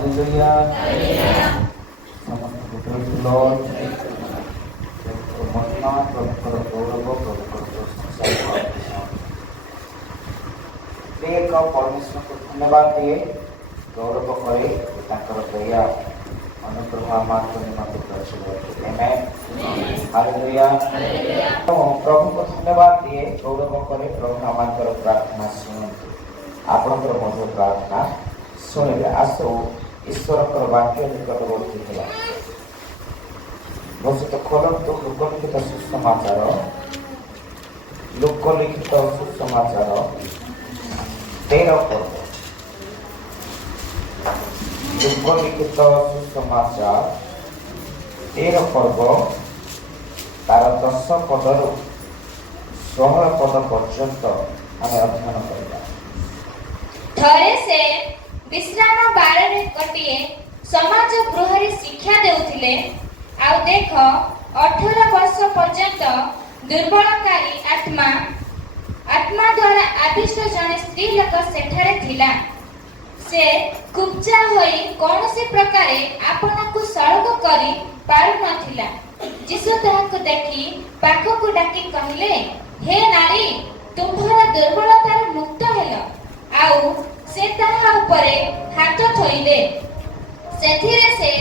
Hallelujah समस्त Lord महिमा प्रभुकर गौरव प्रभुकर प्रशंसा एक परमेश्वर को धन्यवाद दिए गौरव करे दया अनुग्रह मात्र निमित्त प्रचुर आमेन हालेलुया प्रभु को धन्यवाद दिए गौरव करे प्रभु आमर प्रार्थना शुणु आपणकर मधुर प्रार्थना शुणिले आसो ईश्वर वाक्य निकटवर्ती है बसत खोलतु लोकलिखित सुसमाचार लोकलिखित सुसमाचार 13 पर्व लोकलिखित सुसमाचार 13 पर्व तार 10 पदर 16 पद पर्यंत आम अध्ययन करवा थरे से विश्राम बारे गोटे समाज गृह शिक्षा देउथिले आ देख 18 वर्ष पर्यंत दुर्बलकारी आत्मा द्वारा आदिष्ट जने स्त्री लोक सेठारे थिला से कुब्जा होई कोनसी प्रकारे आपनको सड़क करी पारु नथिला जिसु ताहाको देखि पाखको डाकी कहिले हे नारी तुम्हारा दुर्बलतार मुक्त हेलो आउ से ताहा उपरे हाथ थोइले सेथिरे से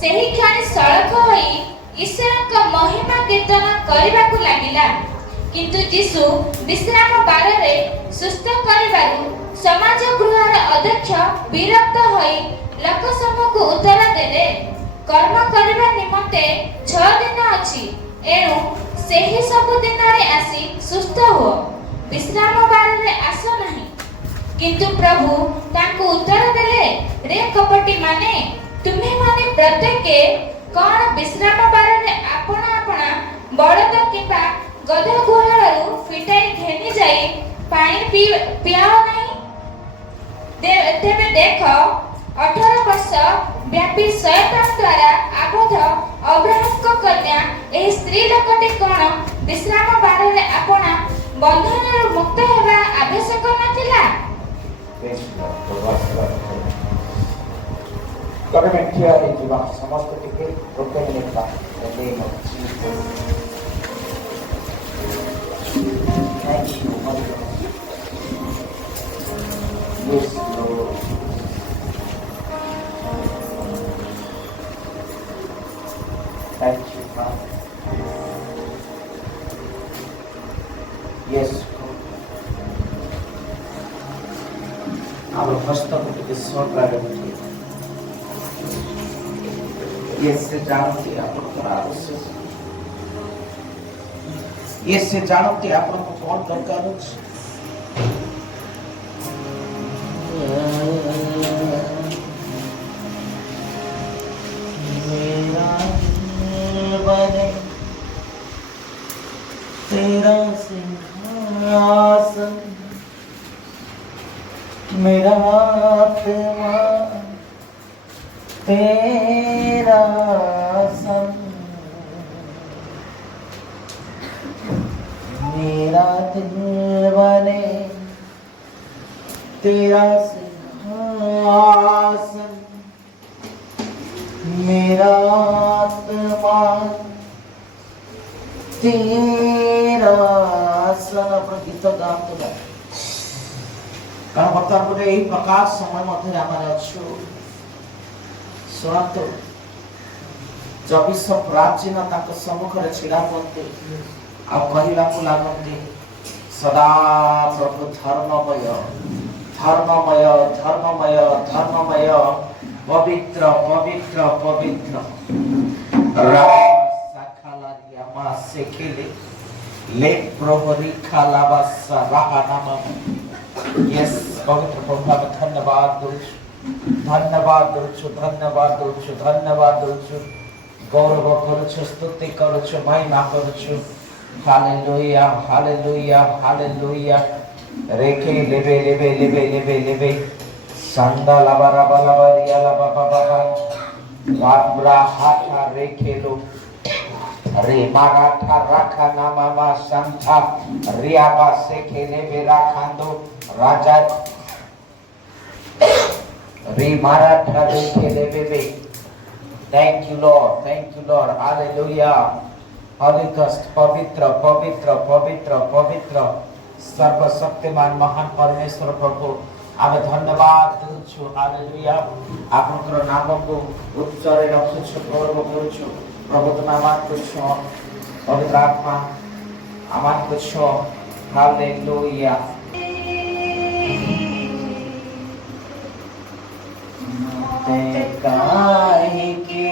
सेही क्षणी सड़क होई ईश्वरक महिमा कीर्तन करबाकू लागिला किंतु यीशु विश्राम बारे सुस्थ करबारु समाज गृहर अध्यक्ष विरक्त होई लोक समूहକୁ उत्तर देले कर्म करबा निमंते 6 दिन अछि एणु सेही सब दिन रे आसी सुस्थ हो विश्राम बारे आस नहीं किंतु प्रभु तांको उत्तर देले रे कपटी माने तुम्हें माने प्रत्येक कौन विश्राम बारे आपना बड़द किंबा गधा गुहालू फिटाई घेनी जाई पानी पियाओ नहीं तेरे देख 18 वर्ष व्यापी शैतान द्वारा आबद्ध अब्राहम को कन्या ए स्त्री लोकटी कौन विश्राम बारे आपना बंधन मुक्त हेबा आवश्यक नथिला कभी ठिया समस्त टिके गोटे minute Thank you, Mother. Yes, Lord. Thank you, Father. Yes, Lord. Our first topic is so priority. Yes, से जानते आपको आवश्यक ये से जानते आपको कौन दरकार है मेरा बने तेरा सिंहासन मेरा आत्मा तेरा संग मेरा दिल बने तेरा सिंहासन मेरा आत्मा तेरा संग अपन गीत गाते हैं कारण बर्तमान गोटे यही प्रकार समय मध्य आम अच्छु शुणु जब सब प्राचीन सम्मुखें छिड़ा पड़ते कहवाक लगती सदा प्रभु धर्ममय धर्ममय धर्ममय धर्ममय पवित्र पवित्र पवित्र यस पवित्र प्रभु धन्यवाद धन्यवाद धन्यवाद धन्यवाद गौरव करुछु स्तुति करुछु महिमा करुछु हालेलुया हालेलुया हालेलुया रेखे लेबे लेबे लेबे लेबे लेबे संदा लबा लबा लबा रिया लबा बाबा वाब्रा हाथा रेखे लो रे माराठा राखा नामा संथा रियाबा से खेले बेरा खांदो राजा Rimarata Bebe. Thank you, Lord. Thank you, Lord. Hallelujah. Holy Ghost, पवित्र पवित्र पवित्र पवित्र सर्वशक्तिमान महान परमेश्वर प्रभु आमे धन्यवाद देउछु। हालेलुया। आपनकर नामको उच्चरे रखुछु, गौरव करूछु। प्रभु तुम आमान कुछो पवित्र आत्मा आमान कुछो। हालेलुया। मते काहे के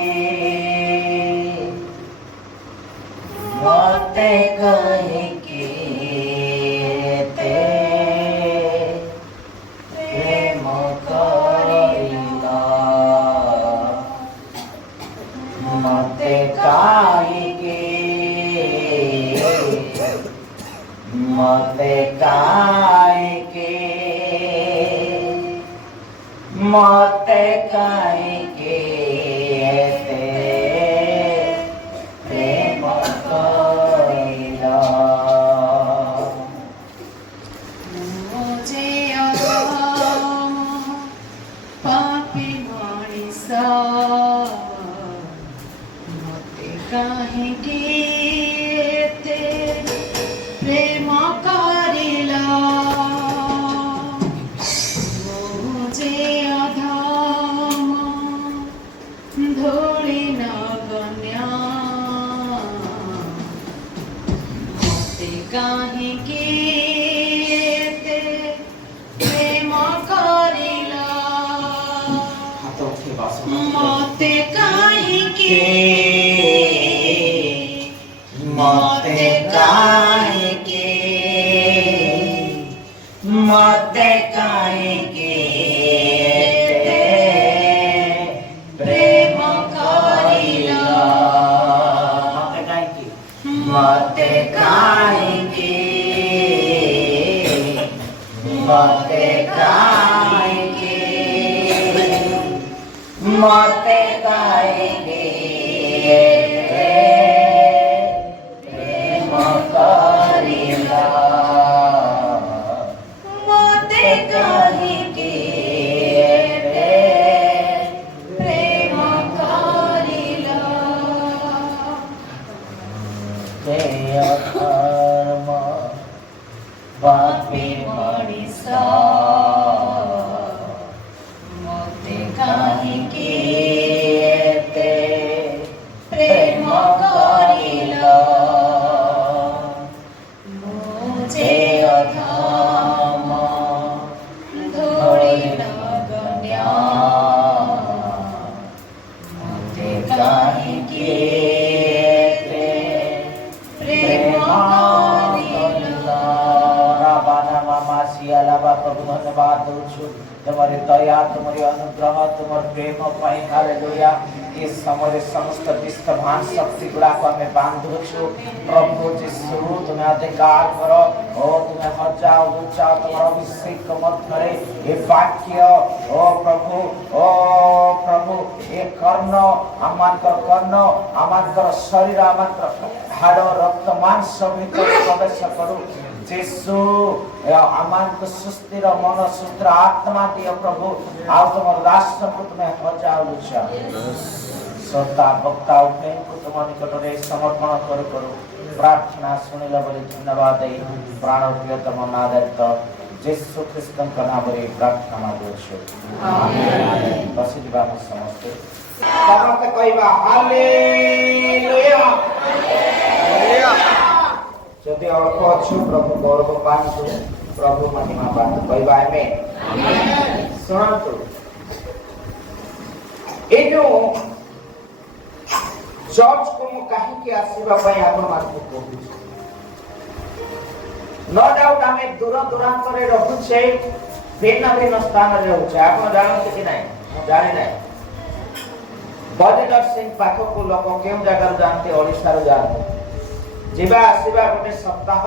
मते काहे के ते प्रेम करिला मते काहे के मते काहे के मते काहे के ते प्रेम करिला मुझे पापी मଣିଷ मते काहे के ते प्रेम करिला मुझे अधम धूଳି नगण्य मते काहे के ते प्रेम करिला हाथ उठे बास मते काहे के मते काहे के मते काहे के प्रेम करिला मते काहे के मते काहे के मते काहे के प्रेम करिला मते काहे के प्रेम करिला धर्म पापी मଣିଷ मते काहे के ते प्रेम करिला मुझे अधम धूଳି नगण्य मते काहे के प्रेम करिला प्रभु धन्यवाद दूछु तुम्हारी दया तुम्हारी अनुग्रह तुम्हार प्रेम पाई। हालेलुया। इस समय समस्त विश्वभान शक्ति गुड़ा को हमें बांधुछु प्रभु यीशु तुम्हें अधिकार करो ओ तुम्हें हजाओ लुचाओ तुम्हारा अभिषेक मध्य ये वाक्य ओ प्रभु ये कर्ण आमानकर शरीर आमानकर हाड़ रक्त मांस भीतर प्रवेश करू यीशु आमानको सुस्थिर मन सुस्थिर आत्मा दियो प्रभु आओ तुम राष्ट्र को तुम्हें हजाओ लुचाओ श्रोता वक्ता उठे को तुम निकट रे समर्पण करू प्रार्थना सुनिला बोली धन्यवाद दे प्राण प्रियतम नादत्त यीशु ख्रीष्ट का नाम रे प्रार्थना मागुछु आमेन। बस दिबा समस्त समस्त कहबा हालेलुया हालेलुया। जदि अल्प अच्छु प्रभु गौरव पांतु प्रभु महिमा पांतु कहबा आमेन आमेन। सुनंतु ए जो चर्च को मु कहीं के आसीबा पई आपण मानकु कहू नो डाउट हमें दूर दूरांत रे रहू छे भिन्न भिन्न स्थान रे रहू छे आपण जानते कि नहीं मु जाने नहीं बॉडीलर सिंह पाखो को लोक केउ जगह जानते ओडिसा रो जानते जीवा आसीबा गोटे सप्ताह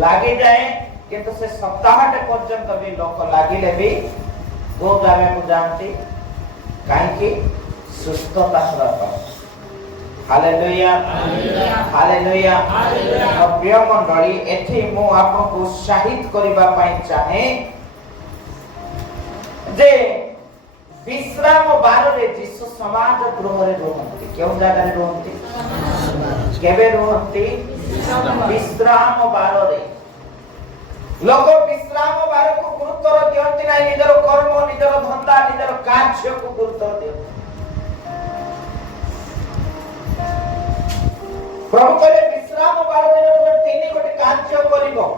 लागि जाए किंतु से सप्ताह टे पर्यंत भी लोक लागिले भी वो जगह को जानते काहे कि सुस्थता रहता। Hallelujah hallelujah hallelujah. प्रिय मंडली एथि मु आपको उत्साहित करबा पई चाहे जे विश्राम बारे जीशु समाज गृह रुहंती क्यों जगह रुहंती केबे रुहंती विश्राम बारे लोक विश्राम बारे को गुरुत्व दियंती नाही निजर कर्म निजर धंदा निजर कार्य को गुरुत्व दियंती प्रभु कहले विश्राम बारे दिन तुम तीन गोटे कार्य करिवो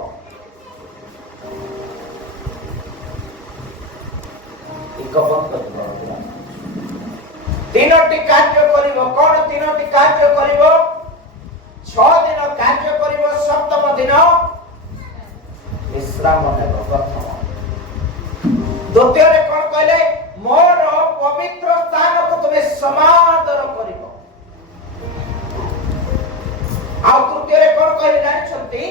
एक बंद कर तीनोटी कार्य करिवो कोन तीनोटी कार्य करिवो 6 दिन कार्य करिवो सप्तम दिन विश्राम नेब प्रथम द्वितीय रे कोन कहले मोर पवित्र स्थान को तुमे समादर करिवो आ तृतीय रे कोन कहले जानिछंती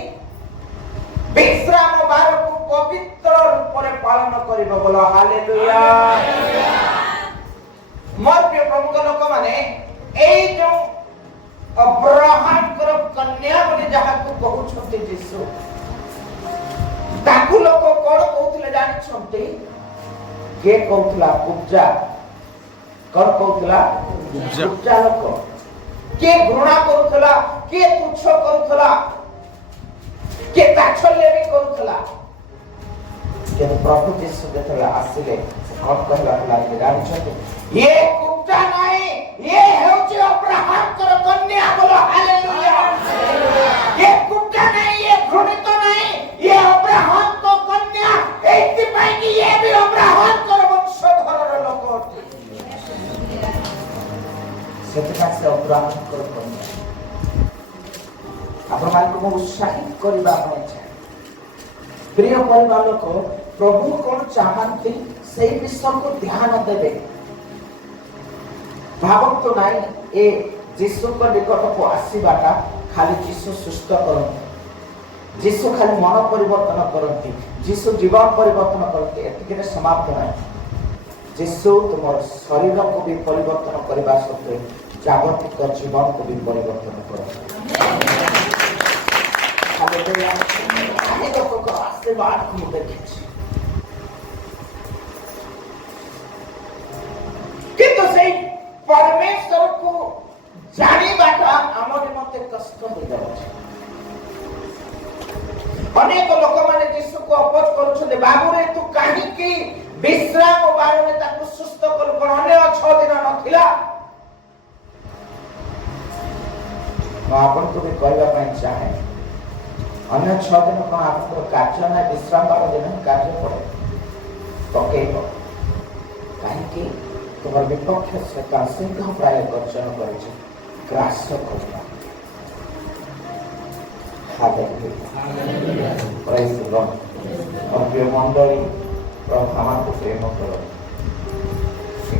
विश्राम बार को पवित्र रूप रे पालन करिवो बोलो हालेलुया मोर प्रिय प्रमुख लोक माने एई जो अब्राहम कर कन्या बोली जहा को कहउछंती यीशु ताकू लोक कोन कहउतले जानिछंती के कहउतला पूजा कोन कहउतला पूजा लोक के घृणा करूथला के तुच्छ करूथला के ताच्छल्य भी करूथला के प्रभु यीशु जेतला आसिले कोन कहला लागे जानिछंती ये कुप्ता नहीं ये हेउची अब्राहम कर कन्या बोलो हालेलुया ये कुप्ता नहीं ये घृणित नहीं ये अब्राहम को कन्या एति पाई कि ये भी अब्राहम कर वंशधर लोक सेतका से अब्राहम कर कन्या आपण मान को उत्साहित करबा ପାଇଁ ଚାहे प्रिय परिवार लोक प्रभु कोन चाहନ୍ତି सेही विषय को ध्यान देबे भावक तो नहीं ए यीशु को निकट को आसीबाटा खाली यीशु सुस्त करते यीशु खाली मन परिवर्तन करते यीशु जीवन परिवर्तन करते एतिके समाप्त नहीं यीशु तुमर शरीर को भी परिवर्तन करबा सत्वे जागतिक जीवन को भी परिवर्तन करते हालेलुया आने लोगों को आशीर्वाद को देखे किंतु सही परमेश्वर को जानिबाटा आम निमंते कष्ट हो जाउछ अनेक लोक माने यीशु को अपोज करूछले बाबू रे तू काहे की विश्राम बारे में ताकू सुस्त कर पर अन्य 6 दिन नथिला आपन को भी कहबा ପାଇଁ चाहे अन्य 6 दिन को आपन कार्य ना विश्राम बारे दिन कार्य पड़े पकेइबो काहे की तुम्हारे विपक्ष से सिंह प्राय गर्जन करेছে ग्रास करबा हालेलुया प्रेज द लॉर्ड और प्रिय मंडली प्रभु हमको प्रेम करो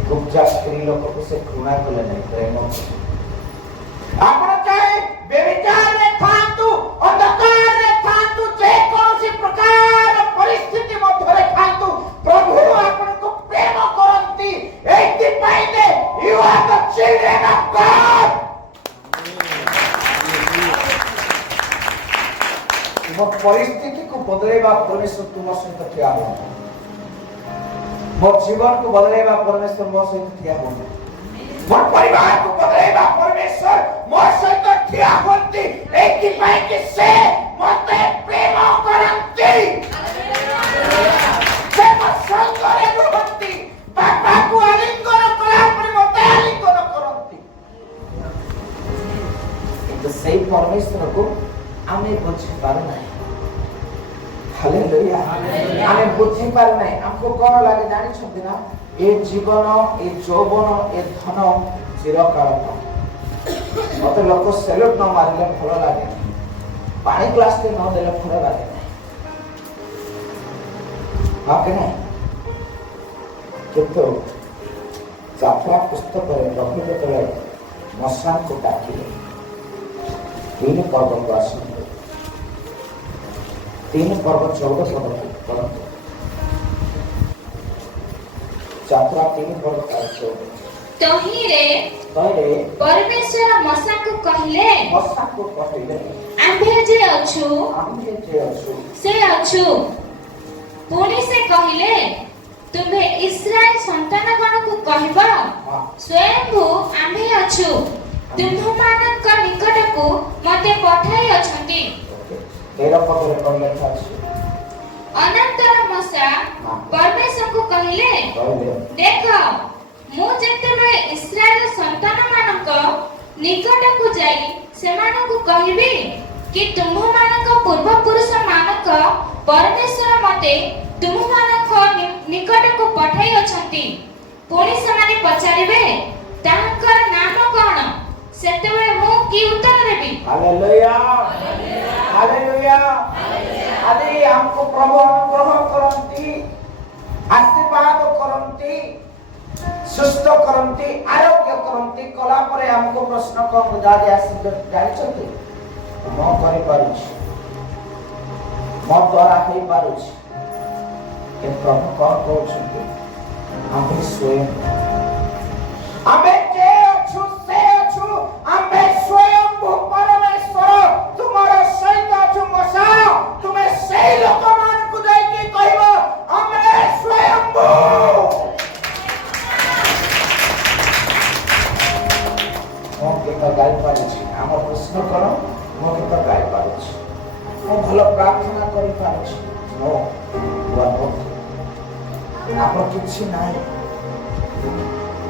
कुब्जा स्त्री लोक को से घृणा कले नहीं प्रेम आपण चाहे बेविचार रे थांतु अंधकार रे थांतु जे कोनसी प्रकार परिस्थिति मध्यरे थांतु प्रभु आपण को प्रेम करंती एति पाइने you are the children of God तुम परिस्थिति को बदलेबा परमेश्वर तुम सहित ठिया हो मोर जीवन को बदलेबा परमेश्वर मोर सहित ठिया हो मोर परिवार को बदलेबा परमेश्वर मोर सहित ठिया होती एति पाइ से मते प्रेम करंती से संगरे रुहंती बापा को आलिंगन कला पर मते आलिंगन करंती किंतु सेही परमेश्वर को आमे बुझी पार नहीं हालेलुया आमे बुझी पार नहीं हमको कोन लागे जानि छथि ना ए जीवन ए यौवन ए धन चिरकाल मते लोक सेल्यूट न मारले भलो लागे पानी ग्लास के न देले भलो लागे हां के नहीं किंतु जात्रा पुस्तक रे प्रभु के मसान को डाकिले 3 पर्व को आसने 3 पर्व 14 पर्व जात्रा 3 पर्व का 14 तहिरे परमेश्वर मसा को कहले आम्भे जे अछु से अछु पुणी से कहले ତୁମେ ଇସ୍ରାଏଲ ସନ୍ତାନଗଣକୁ କହିବ, ସ୍ୱୟଂଭୂ ଆମ୍ଭେ ଅଛୁ, ତୁମ୍ଭମାନଙ୍କ ନିକଟକୁ ମୋତେ ପଠାଇ ଅଛନ୍ତି। 13 ପଦରେ କଣ ଲେଖା ଅଛି? ଅନନ୍ତର ମୂଷା ପରମେଶ୍ୱରଙ୍କୁ କହିଲେ, ଦେଖ, ମୁଁ ଯେତେବେଳେ ଇସ୍ରାଏଲ ସନ୍ତାନମାନଙ୍କ ନିକଟକୁ ଯାଇ ସେମାନଙ୍କୁ କହିବି କି ତୁମ୍ଭମାନଙ୍କ ପୂର୍ବପୁରୁଷମାନଙ୍କ ପରମେଶ୍ୱର ମୋତେ ତୁମ୍ଭମାନଙ୍କ ନିକଟକୁ ପଠାଇ ଅଛନ୍ତି, ପୁଣି ସେମାନେ ପଚାରିବେ ତାହାଙ୍କର ନାମ କଣ? ସେତେବେଳେ ମୁଁ କି ଉତ୍ତର ଦେବି? Hallelujah, hallelujah. ଆଜି ଆମକୁ ପ୍ରଭୁ ଅନୁଗ୍ରହ କରନ୍ତି, ଆଶୀର୍ବାଦ କରନ୍ତି, ସୁସ୍ଥ କରନ୍ତି, ଆରୋଗ୍ୟ କରନ୍ତି। କଲା ପରେ ଆମକୁ ପ୍ରଶ୍ନ କଣ ଜାଣିଛନ୍ତି? ମୁଁ କରିପାରୁଛି, ମୋ ଦ୍ୱାରା ହେଇପାରୁଛି। ପ୍ରଭୁ କଣ କହୁଛନ୍ତି? ଆମେ ସ୍ୱୟଂ, ଆମେ ଯେ ଅଛୁ ସେ ଅଛୁ, ଆମେ ସ୍ୱୟଂ ପରମେଶ୍ୱର ତୁମର ସହିତ ଅଛୁ। ମଶା, ତୁମେ ସେଇ ଲୋକମାନଙ୍କୁ ଯାଇକି କହିବ ଆମେ ସ୍ୱୟଂ। ମୁଁ ଗୀତ ଗାଇପାରୁଛି, ଆମ ପ୍ରଶ୍ନ କଣ? ମୁଁ ଗୀତ ଗାଇପାରୁଛି, ମୁଁ ଭଲ ପ୍ରାର୍ଥନା କରିପାରୁଛି, ମୁଁ ଆମର କିଛି ନାହିଁ।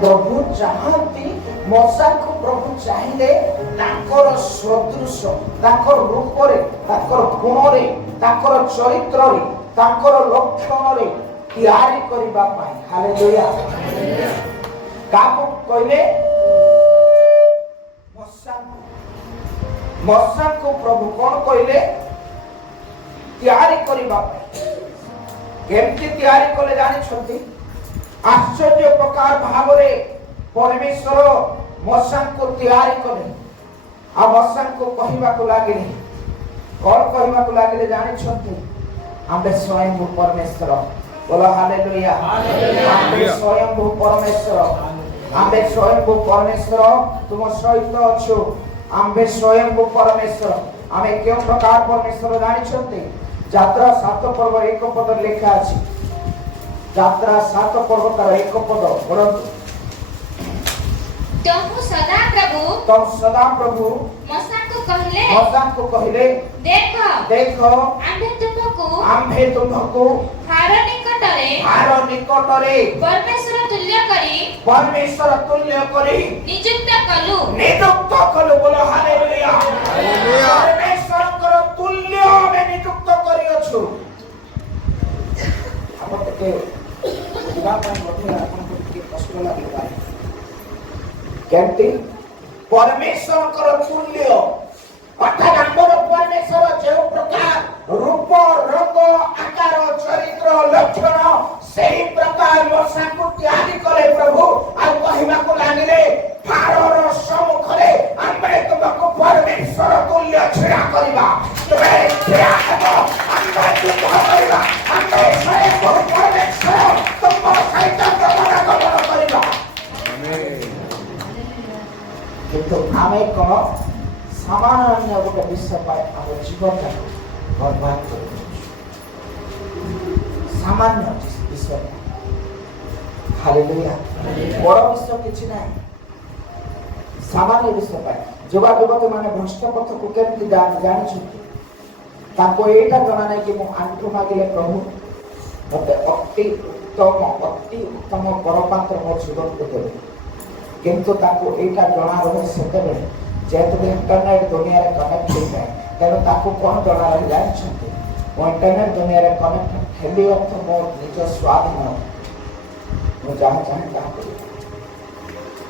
ପ୍ରଭୁ ଚାହାନ୍ତି, ମଶାକୁ ପ୍ରଭୁ ଚାହିଁଲେ ତାଙ୍କର ସଦୃଶ, ତାଙ୍କର ରୂପରେ, ତାଙ୍କର ଗୁଣରେ, ତାଙ୍କର ଚରିତ୍ରରେ, ତାଙ୍କର ଲକ୍ଷଣରେ ତିଆରି କରିବା ପାଇଁ। ହାଲେଲୁୟା। କାହାକୁ କହିଲେ? ମଶାକୁ ପ୍ରଭୁ କଣ କହିଲେ? ତିଆରି କରିବା ପାଇଁ। କେମିତି ତିଆରି କଲେ ଜାଣିଛନ୍ତି? ଆଶ୍ଚର୍ଯ୍ୟ ପ୍ରକାର ଭାବରେ ପରମେଶ୍ୱର ମଶାଙ୍କୁ ତିଆରି କଲେ। ଆଉ ମଶାଙ୍କୁ କହିବାକୁ ଲାଗିଲେ, କଣ କହିବାକୁ ଲାଗିଲେ ଜାଣିଛନ୍ତି? ଆମେ ସ୍ୱୟଂଭୂ ପରମେଶ୍ୱର। ବୋଲ ହାଲେଲୁୟା। ଆମେ ସ୍ୱୟଂଭୂ ପରମେଶ୍ୱର, ଆମେ ସ୍ୱୟଂଭୂ ପରମେଶ୍ୱର ତୁମ ସହିତ ଅଛୁ। ଆମେ ସ୍ୱୟଂଭୂ ପରମେଶ୍ୱର। ଆମେ କେଉଁ ପ୍ରକାର ପରମେଶ୍ୱର ଜାଣିଛନ୍ତି? ଯାତ୍ରା 7 ପର୍ବ 1 ପଦ ଲେଖା ଅଛି। ଯାତ୍ରା 7 ପର୍ବ ତାର 1 ପଦ ପଢନ୍ତୁ। ତମୁ ସଦା ପ୍ରଭୁ ମଶାଙ୍କୁ କହିଲେ, ଦେଖ, ଆମ୍ଭେ ତୁମକୁ ହାର ନିକଟରେ ପରମେଶ୍ୱର ତୁଲ୍ୟ କରି ନିଯୁକ୍ତ କଲୁ। ବୋଲ ହାଲେଲୁୟା। ପରମେଶ୍ୱରଙ୍କର ତୁଲ୍ୟ ଆମେ ନିଯୁକ୍ତ କରିଅଛୁ। ଆପଣ ଟିକେ ଯିବା ପାଇଁ ମଧ୍ୟ ଆପଣଙ୍କୁ ଟିକେ କଷ୍ଟ ଲାଗିପାରେ। କେମିତି? ପରମେଶ୍ୱରଙ୍କର ତୁଲ୍ୟ ଅର୍ଥାତ୍ ଆମର ପରମେଶ୍ୱର ଯେଉଁ ପ୍ରକାର ରୂପ, ରଙ୍ଗ, ଆକାର, ଚରିତ୍ର, ଲକ୍ଷଣ, ସେହି ପ୍ରକାର ମଶାକୁ ତିଆରି କଲେ ପ୍ରଭୁ। ଆଉ କହିବାକୁ ଲାଗିଲେ, ଫାରୋର ସମ୍ମୁଖରେ ଆମେ ତୁମକୁ ପରମେଶ୍ୱର ତୁଲ୍ୟ ଛିଡ଼ା କରିବା। ତୁମେ ଛିଡ଼ା ହେବ, ଆମେ ଯୁଦ୍ଧ କରିବା। ଆମେ ସ୍ୱୟଂ ପରମେଶ୍ୱର ତୁମ ସହିତ ଗମନାଗମନ କରିବା। କିନ୍ତୁ ଆମେ କଣ ସାମାନ୍ୟ ଗୋଟେ ବିଷୟ ପାଇଁ ଆମ ଜୀବନଟାକୁ ବର୍ବାଦ କରିଦେଉଛୁ। ସାମାନ୍ୟ ବିଷୟ, ହାଲେଲୁୟା। ବଡ଼ ବିଷୟ କିଛି ନାହିଁ, ସାମାନ୍ୟ ବିଷୟ ପାଇଁ। ଯୁବା ଯୁବତୀ ମାନେ ଭ୍ରଷ୍ଟ ପଥକୁ କେମିତି ଜାଣିଛନ୍ତି? ତାଙ୍କୁ ଏଇଟା ଜଣା ନାହିଁ କି ମୁଁ ଆଣ୍ଠୁ ମାଗିଲେ ପ୍ରଭୁ ମୋତେ ଅତି ଉତ୍ତମ ବରପାତ୍ର ମୋ ଜୀବନକୁ ଦେବେ। କିନ୍ତୁ ତାକୁ ଏଇଟା ଜଣା ରହେ ସେତେବେଳେ ଯେହେତୁ ଇଣ୍ଟରନେଟ୍ ଦୁନିଆରେ କନେକ୍ଟ ହେଇଥାଏ। ତେଣୁ ତାକୁ କ'ଣ ଜଣା ରହେ ଜାଣିଛନ୍ତି? ମୁଁ ଇଣ୍ଟରନେଟ୍ ଦୁନିଆରେ କନେକ୍ଟ ହେଲି ଅର୍ଥ ମୋ ନିଜ ସ୍ୱାଧୀନ, ମୁଁ ଯାହା ଚାହେଁ ତାହା କରିବି।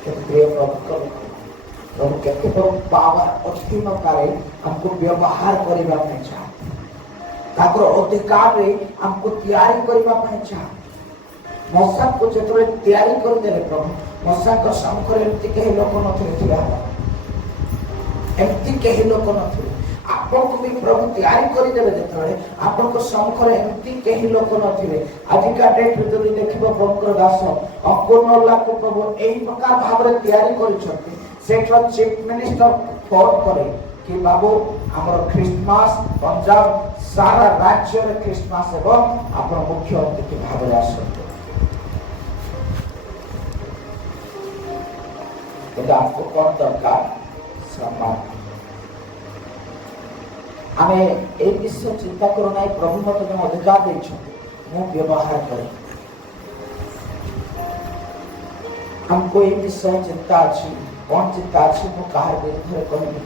କିନ୍ତୁ ପ୍ରିୟ ପ୍ରଭୁ କେତେ ପାୱାର ଅଧୀନତାରେ ଆମକୁ ବ୍ୟବହାର କରିବା ପାଇଁ ଚାହାନ୍ତି। ତାଙ୍କର ଅଧିକାରରେ ଆମକୁ ତିଆରି କରିବା ପାଇଁ ଚାହାନ୍ତି। ମଶାକୁ ଯେତେବେଳେ ତିଆରି କରିଦେଲେ ପ୍ରଭୁ, ମଶାଙ୍କ ସମ୍ମୁଖରେ ଏମିତି କେହି ଲୋକ ନଥିଲେ ଠିଆ ହେବା, ଏମିତି କେହି ଲୋକ ନଥିଲେ। ଆପଣଙ୍କୁ ବି ପ୍ରଭୁ ତିଆରି କରିଦେଲେ ଯେତେବେଳେ, ଆପଣଙ୍କ ସମ୍ମୁଖରେ ଏମିତି କେହି ଲୋକ ନଥିଲେ। ଆଜିକା ଡେଟ୍ରେ ଯଦି ଦେଖିବ ପ୍ରଭୁଙ୍କର ଦାସ ଅଙ୍କୁରନଲ୍ଲାକୁ ପ୍ରଭୁ ଏହି ପ୍ରକାର ଭାବରେ ତିଆରି କରିଛନ୍ତି। ସେଠର ଚିଫ୍ ମିନିଷ୍ଟର ଫୋନ୍ କରେ କି ବାବୁ ଆମର ଖ୍ରୀଷ୍ଟମାସ ପଞ୍ଜାବ ସାରା ରାଜ୍ୟରେ ଖ୍ରୀଷ୍ଟମାସ ହେବ, ଆପଣ ମୁଖ୍ୟ ଅତିଥି ଭାବରେ ଆସନ୍ତୁ। କିନ୍ତୁ ଆମକୁ କ'ଣ ଦରକାର? ସମ୍ମାନ। ଆମେ এই ବିଷୟ ଚିନ୍ତା କରୁ ନାହିଁ ପ୍ରଭୁ ମୋତେ ଯେଉଁ ଅଧିକାର ଦେଇଛନ୍ତି ମୁଁ ବ୍ୟବହାର କରେ। ଆମକୁ এই ବିଷୟ ଚିନ୍ତା ଅଛି। କ'ଣ ଚିନ୍ତା ଅଛି? ମୁଁ କାହାର ବିରୁଦ୍ଧରେ କହିବି?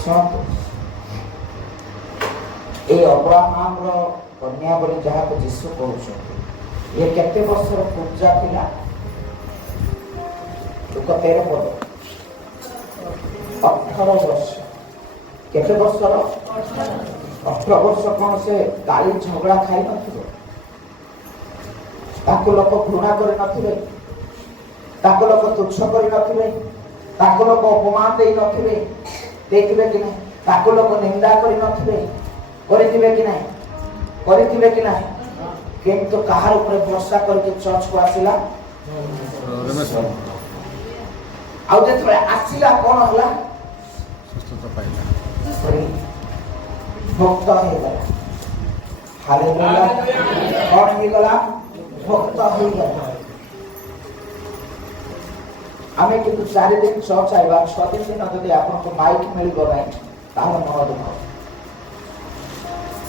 ଶୁଣନ୍ତୁ, এই ଅବ୍ରାହ୍ମର କନ୍ୟା ବୋଲି ଯାହାକୁ ଯୀଶୁ କହୁଛନ୍ତି, ଇଏ କେତେ ବର୍ଷର ପୂଜା ଥିଲା? ଲୁକ 13 ପଦ 18 ବର୍ଷ। କେତେ ବର୍ଷର? 18 ବର୍ଷ। କ'ଣ ସେ ଗାଳି ଝଗଡ଼ା ଖାଇ ନଥିବେ? ତାକୁ ଲୋକ ଘୃଣା କରି ନଥିବେ? ତାକୁ ଲୋକ ତୁଚ୍ଛ କରି ନଥିବେ? ତାକୁ ଲୋକ ଅପମାନ ଦେଇ ନଥିବେ? ଦେଇଥିବେ କି ନାହିଁ? ତାକୁ ଲୋକ ନିନ୍ଦା କରି ନଥିବେ? କରିଥିବେ କି ନାହିଁ? କରିଥିବେ କି ନାହିଁ? କିନ୍ତୁ କାହାର ଉପରେ ଭରସା କରିକି ଚର୍ଚ୍ଚକୁ ଆସିଲା? ଆଉ ଯେତେବେଳେ ଆସିଲା କ'ଣ ହେଲା? ଭକ୍ତ ହେଇଗଲା। ହାଲେଲୁୟା। କ'ଣ ହେଇଗଲା? ଭକ୍ତ ହେଇଗଲା। ଆମେ କିନ୍ତୁ 4 ଦିନ ଚର୍ଚ୍ଚ ଆଇବା, 6 ଦିନ ଯଦି ଆପଣଙ୍କୁ ମାଇକ୍ ମିଳିବ ନାହିଁ ତାହେଲେ ମନ ଦୁଃଖ।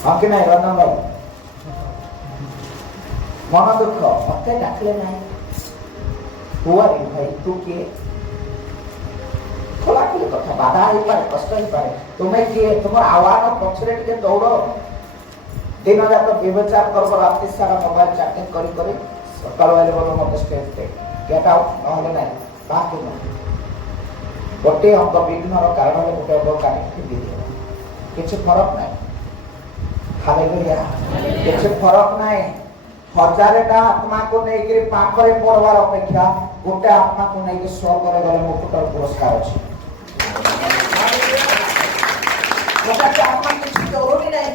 ହଁ କି ନାହିଁ ରଞ୍ଜନ ଭାଇ? ମନ ଦୁଃଖ। ମତେ ଡାକିଲେ ନାହିଁ। ହୁଆରି ଭାଇ ତୁ କିଏ? ଖୋଲାଖୋଲି କଥା। ବାଧା ହେଇପାରେ, କଷ୍ଟ ହେଇପାରେ। ତୁମେ କିଏ? ତୁମର ଆହ୍ୱାନ ପଛରେ ଟିକେ ଦୌଡ଼। ଦିନ ଯାକ ବିବେଚାର କରିବ, ରାତି ସାରା ମୋବାଇଲ ଚାଟିଂ କରି କରି ସକାଳ ହେଲେ ବୋଲ ମୋତେ ଷ୍ଟେଜ୍ ଦେ, ଗେଟ୍ ଆଉଟ୍, ନହେଲେ ନାହିଁ। କାହାକୁ ନାହିଁ। ଗୋଟିଏ ଅଙ୍କ ବିଘ୍ନର କାରଣ ହେଲେ ଗୋଟେ ଅଙ୍କ କାଟିକି ଦେଇଦେବ। କିଛି ଫରକ ନାହିଁ। ହାଲେଲୁୟା। କିଛି ଫରକ ନାହିଁ। 1000ଟା ଆତ୍ମାକୁ ନେଇକି ପାଖରେ ପଢବାର ଅପେକ୍ଷା ଗୋଟେ ଆତ୍ମାକୁ ନେଇକି ସ୍ୱର୍ଗରେ ଗଲେ ମୁକୁଟର ପୁରସ୍କାର ଅଛି। ଆତ୍ମା କିଛି ଜରୁରୀ ନାହିଁ।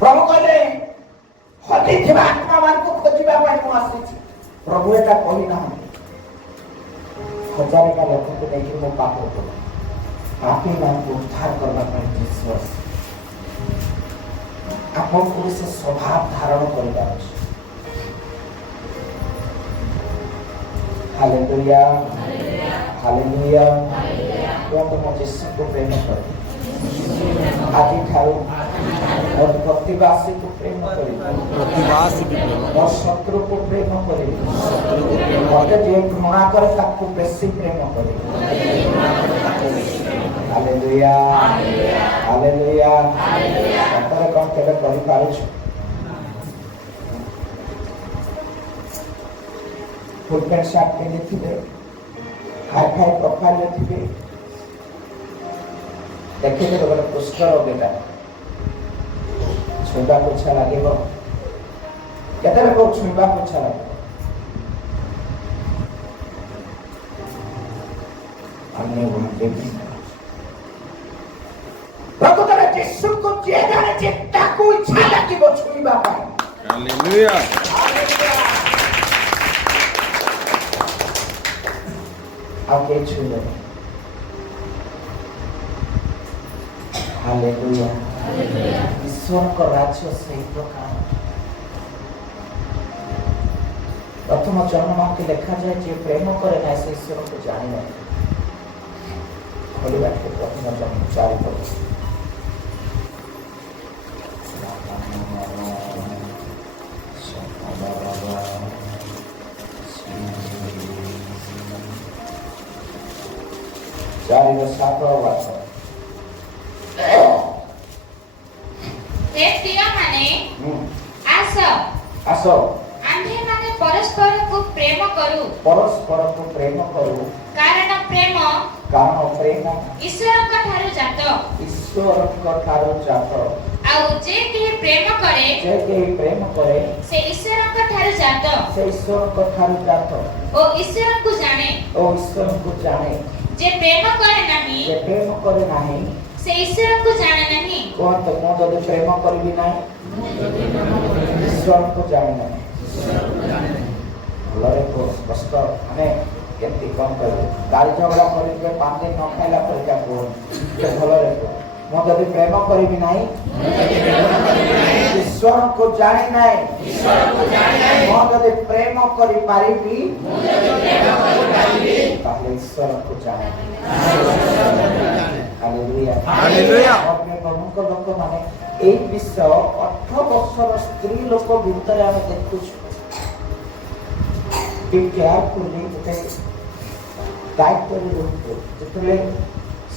ପ୍ରଭୁ କହିଲେ ହଜିଥିବା ଆତ୍ମା ମାନଙ୍କୁ ଖୋଜିବା ପାଇଁ ମୁଁ ଆସିଛି। ପ୍ରଭୁ ଏଟା କହିନାହାନ୍ତି। 1000ଟା ଲୋକଙ୍କୁ ନେଇକି ମୋ ପାଖକୁ ପାପୀ ମାନଙ୍କୁ ଉଦ୍ଧାର କରିବା ପାଇଁ ବିଶ୍ୱାସ। ଆପଣଙ୍କୁ ସେ ସ୍ୱଭାବ ଧାରଣ କରିବାର ଅଛି। ହାଲେଲୁୟା। ହାଲେଲୁୟା। କୁହନ୍ତୁ ମୁଁ ଯୀଶୁଙ୍କୁ ପ୍ରେମ କରେ। ଆଜିଠାରୁ ମୋ ପ୍ରତିବାସୀକୁ ପ୍ରେମ କରିବି। ମୋ ଶତ୍ରୁକୁ ପ୍ରେମ କରିବି। ମୋତେ ଯିଏ ଘୃଣା କରେ ତାକୁ ବେଶୀ ପ୍ରେମ କରିବି। ହାଲେଲୁୟା। ହାଲେଲୁୟା। ସତରେ କ'ଣ କେବେ କରିପାରୁଛୁ? ଫୁଲ୍ ପ୍ୟାଣ୍ଟ ସାର୍ଟ ପିନ୍ଧିଥିବେ, ହାଇ ଫାଇ ପ୍ରୋଫାଇଲରେ ଥିବେ, ଦେଖିଥିବେ ଗୋଟେ କୁଷ୍ଠ ରୋଗୀଟା ଛୁଇଁବାକୁ ଇଚ୍ଛା ଲାଗିବ। କେତେ ଲୋକ ଛୁଇଁବାକୁ ଇଚ୍ଛା ଲାଗିବ? ପ୍ରକୃତରେ ଯୀଶୁଙ୍କୁ ଯିଏ ଜାଣିଛି ତାକୁ ଇଚ୍ଛା ଲାଗିବ ଛୁଇଁବା ପାଇଁ। ହାଲେଲୁୟା। ଆଉ କେହି ଛୁଇଁବେନି। ହାଲେଲୁୟା। ଈଶ୍ୱରଙ୍କ ରାଜ୍ୟ ସେହି ପ୍ରକାର। ପ୍ରଥମ ଜନ୍ମକୁ ଲେଖାଯାଏ ଯିଏ ପ୍ରେମ କରେ ନାହିଁ ସେ ଈଶ୍ୱରଙ୍କୁ ଜାଣିନାହିଁ। ଖୋଲିବା ପ୍ରଥମ ଜନ୍ମ 4 ପଦ। ଚାରିର 7 ବାସ। ହେ ପ୍ରିୟମାନେ, ଆସ ଆସ ଆମ୍ଭେମାନେ ପରସ୍ପରକୁ ପ୍ରେମ କରୁ। ପରସ୍ପରକୁ ପ୍ରେମ କରୁ। କାରଣ ପ୍ରେମ ଈଶ୍ୱରଙ୍କ ଠାରୁ ଜାତ। ଈଶ୍ୱରଙ୍କ ଠାରୁ ଜାତ। ଆଉ ଯେ କେହି ପ୍ରେମ କରେ ସେ ଈଶ୍ୱରଙ୍କ ଠାରୁ ଜାତ ଓ ଈଶ୍ୱରଙ୍କୁ ଜାଣେ। ଯେ ପ୍ରେମ କରେ ନାହିଁ ସେ ଈଶ୍ୱରଙ୍କୁ ଜାଣେ ନାହିଁ। କୁହନ୍ତୁ ମୁଁ ଯଦି ପ୍ରେମ କରିବି ନାହିଁ ଈଶ୍ୱରଙ୍କୁ ଜାଣି ନାହିଁ। ଭଲରେ ସ୍ପଷ୍ଟ ଆମେ କେମିତି କ'ଣ କରିବୁ? ଗାଳି ଝଗଡ଼ା କରିବେ 5 ଦିନ ନ ଖାଇଲା ପରିକା କୁହନ୍ତୁ। ଭଲରେ କୁହ ମୁଁ ଯଦି ପ୍ରେମ କରିବି ନାହିଁ ଈଶ୍ୱରଙ୍କୁ ଜାଣି ନାହିଁ। ମୁଁ ଯଦି ପ୍ରେମ କରିପାରିବି ତାହେଲେ ଈଶ୍ୱରକୁ ଜାଣେ। ହାଲେଲୁୟା। ହାଲେଲୁୟା। ଅନ୍ୟ ପ୍ରମୁଖ ଲୋକମାନେ ଏଇ ବିଷୟ 18 ବର୍ଷର ସ୍ତ୍ରୀ ଲୋକ ଭିତରେ ଆମେ ଦେଖୁଛୁ। Be carefully ଗୋଟେ ଦାୟିତ୍ୱରେ ରୁହନ୍ତୁ। ଯେତେବେଳେ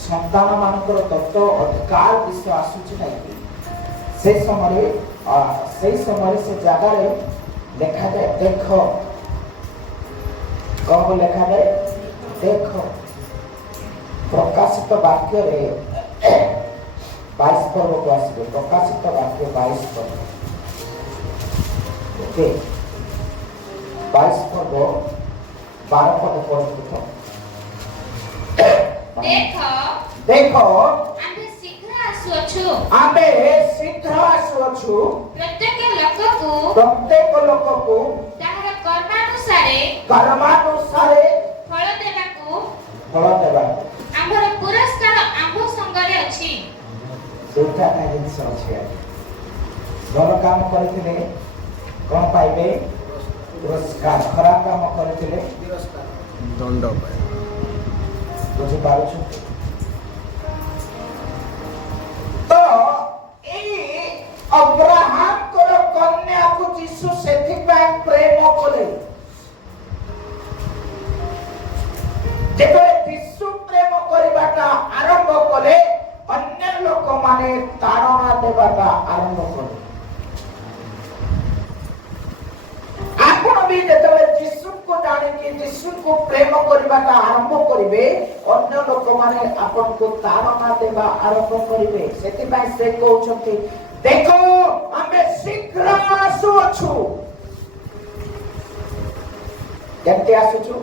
ସନ୍ତାନ ମାନଙ୍କର ତତ୍ତ୍ୱ ଅଧିକାର ବିଷୟ ଆସୁଛି ନାହିଁ କି ସେଇ ସମୟରେ ସେ ଜାଗାରେ ଲେଖାଯାଏ ଦେଖ। କଣ ଲେଖାଯାଏ? ଦେଖ। ପ୍ରକାଶିତ ବାକ୍ୟରେ 22 ପର୍ବକୁ ଆସିବେ। ପ୍ରକାଶିତ ବାକ୍ୟ 22 ପର୍ବ। ଓକେ, 22 ପର୍ବ 12 ପଦ ପର୍ଯ୍ୟନ୍ତ। ଦେଖ ଆମେ ଶୀଘ୍ର ଆସୁଅଛୁ। ଆମେ ଶୀଘ୍ର ଆସୁଅଛୁ। ପ୍ରତ୍ୟେକ ଲୋକକୁ ତାହାର କର୍ମାନୁସାରେ ଫଳ ଦେବାକୁ ଆମର ପୁରସ୍କାର ଆମ୍ଭ ସଙ୍ଗରେ ଅଛି। ଦୁଇଟା ଜିନିଷ ଅଛି। ଭଲ କାମ କରିଥିଲେ କଣ ପାଇବେ? ପୁରସ୍କାର। ଖରାପ କାମ କରିଥିଲେ ଦଣ୍ଡ ପାଇବେ। ବୁଝିପାରୁଛୁ? ତ ଏଇ ଅବ୍ରାହମଙ୍କର କନ୍ୟାକୁ ଯୀଶୁ ସେଥିପାଇଁ ପ୍ରେମ କଲେ। ଯେତେବେଳେ ଯୀଶୁ ପ୍ରେମ କରିବାଟା ଆରମ୍ଭ କଲେ ଅନ୍ୟ ଲୋକମାନେ ତାଡ଼ନା ଦେବାଟା ଆରମ୍ଭ କଲେ। ଆପଣ ବି ଯେତେବେଳେ ଯୀଶୁଙ୍କୁ ଜାଣିକି ଯୀଶୁଙ୍କୁ ପ୍ରେମ କରିବାଟା ଆରମ୍ଭ କରିବେ ଅନ୍ୟ ଲୋକମାନେ ଆପଣଙ୍କୁ ତାଡ଼ନା ଦେବା ଆରମ୍ଭ କରିବେ। ସେଥିପାଇଁ ସେ କହୁଛନ୍ତି ଦେଖ ଆମେ ଶୀଘ୍ର ଆସୁଅଛୁ। କେମିତି ଆସୁଛୁ?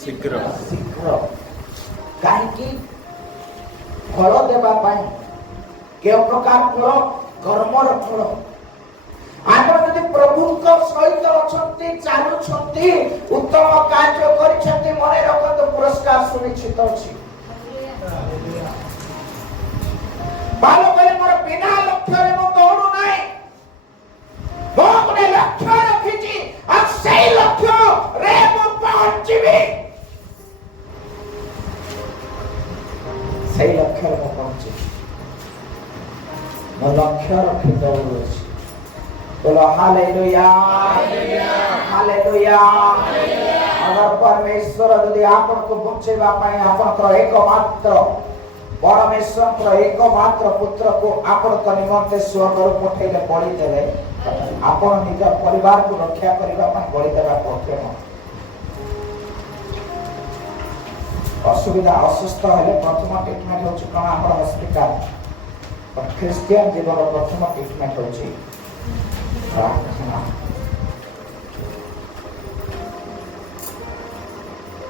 ଶୀଘ୍ର। ଶୀଘ୍ର। କାହିଁକି? ଫଳ ଦେବା ପାଇଁ। କେଉଁ ପ୍ରକାର ଫଳ? କର୍ମର ଫଳ। ଆପଣ ଯଦି ପ୍ରଭୁଙ୍କ ସହିତ ଅଛନ୍ତି, ଚାଲୁଛନ୍ତି, ଉତ୍ତମ କାର୍ଯ୍ୟ କରିଛନ୍ତି, ମନେ ରଖନ୍ତୁ ପୁରସ୍କାର ସୁନିଶ୍ଚିତ ଅଛି। ଭଲ କଲେ ମୋର ବିନା ଲକ୍ଷ୍ୟରେ ମୁଁ ଦୌଡୁ ନାହିଁ। ମୁଁ ଗୋଟେ ଲକ୍ଷ୍ୟ ରଖିଛି ଆଉ ସେଇ ଲକ୍ଷ୍ୟରେ ମୁଁ ପହଞ୍ଚିବି। ସେଇ ଲକ୍ଷ୍ୟରେ ମୁଁ ପହଞ୍ଚିବି। ମୋ ଲକ୍ଷ୍ୟ ରଖି ଦୌଡୁଅଛି। बोलो हालेलुया, हालेलुया। अगर परमेश्वर यदि आपको बचेवा पाए आपनकर एकमात्र परमेश्वर एकमात्र पुत्र को आपनक निमंते स्वर्ग पठेले बलि देले आपण निज परिवार को रक्षा करबा पाए बलि देबा पक्षम। असुविधा असुस्थ हेले प्रथम ट्रीटमेंट होछि कोन हमर हॉस्पिटल। क्रिश्चियन जीवन प्रथम ट्रीटमेंट होछि प्रार्थना।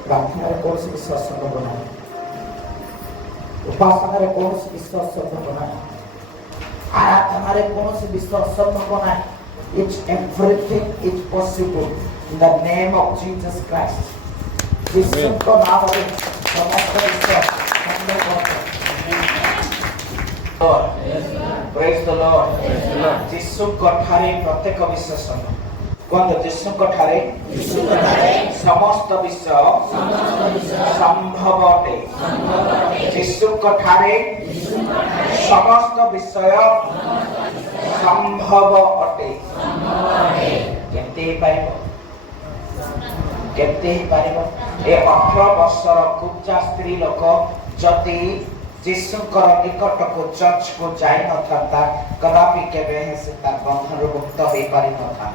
प्रार्थना कौन सी विश्वास संभव नहीं। उपासना कौन सी विश्वास संभव नहीं। आराधना कौन सी विश्वास संभव नहीं। It's everything is possible in the name of Jesus Christ. यीशु को नाम में समस्त विश्वास संभव है। Praise the Lord. यीशु को ठारे प्रत्येक विश्वास संभव। कौन यीशु को ठारे समस्त विश्वास संभव अटे। यीशु को ठारे समस्त विषय संभव अटे। केते पारिबो केते पारिबो ए 18 वर्षर कुचा स्त्री लोक जति यीशुकर निकट को चर्च को जाई न था कदापि केबे से तार बंधन मुक्त होई पारि न था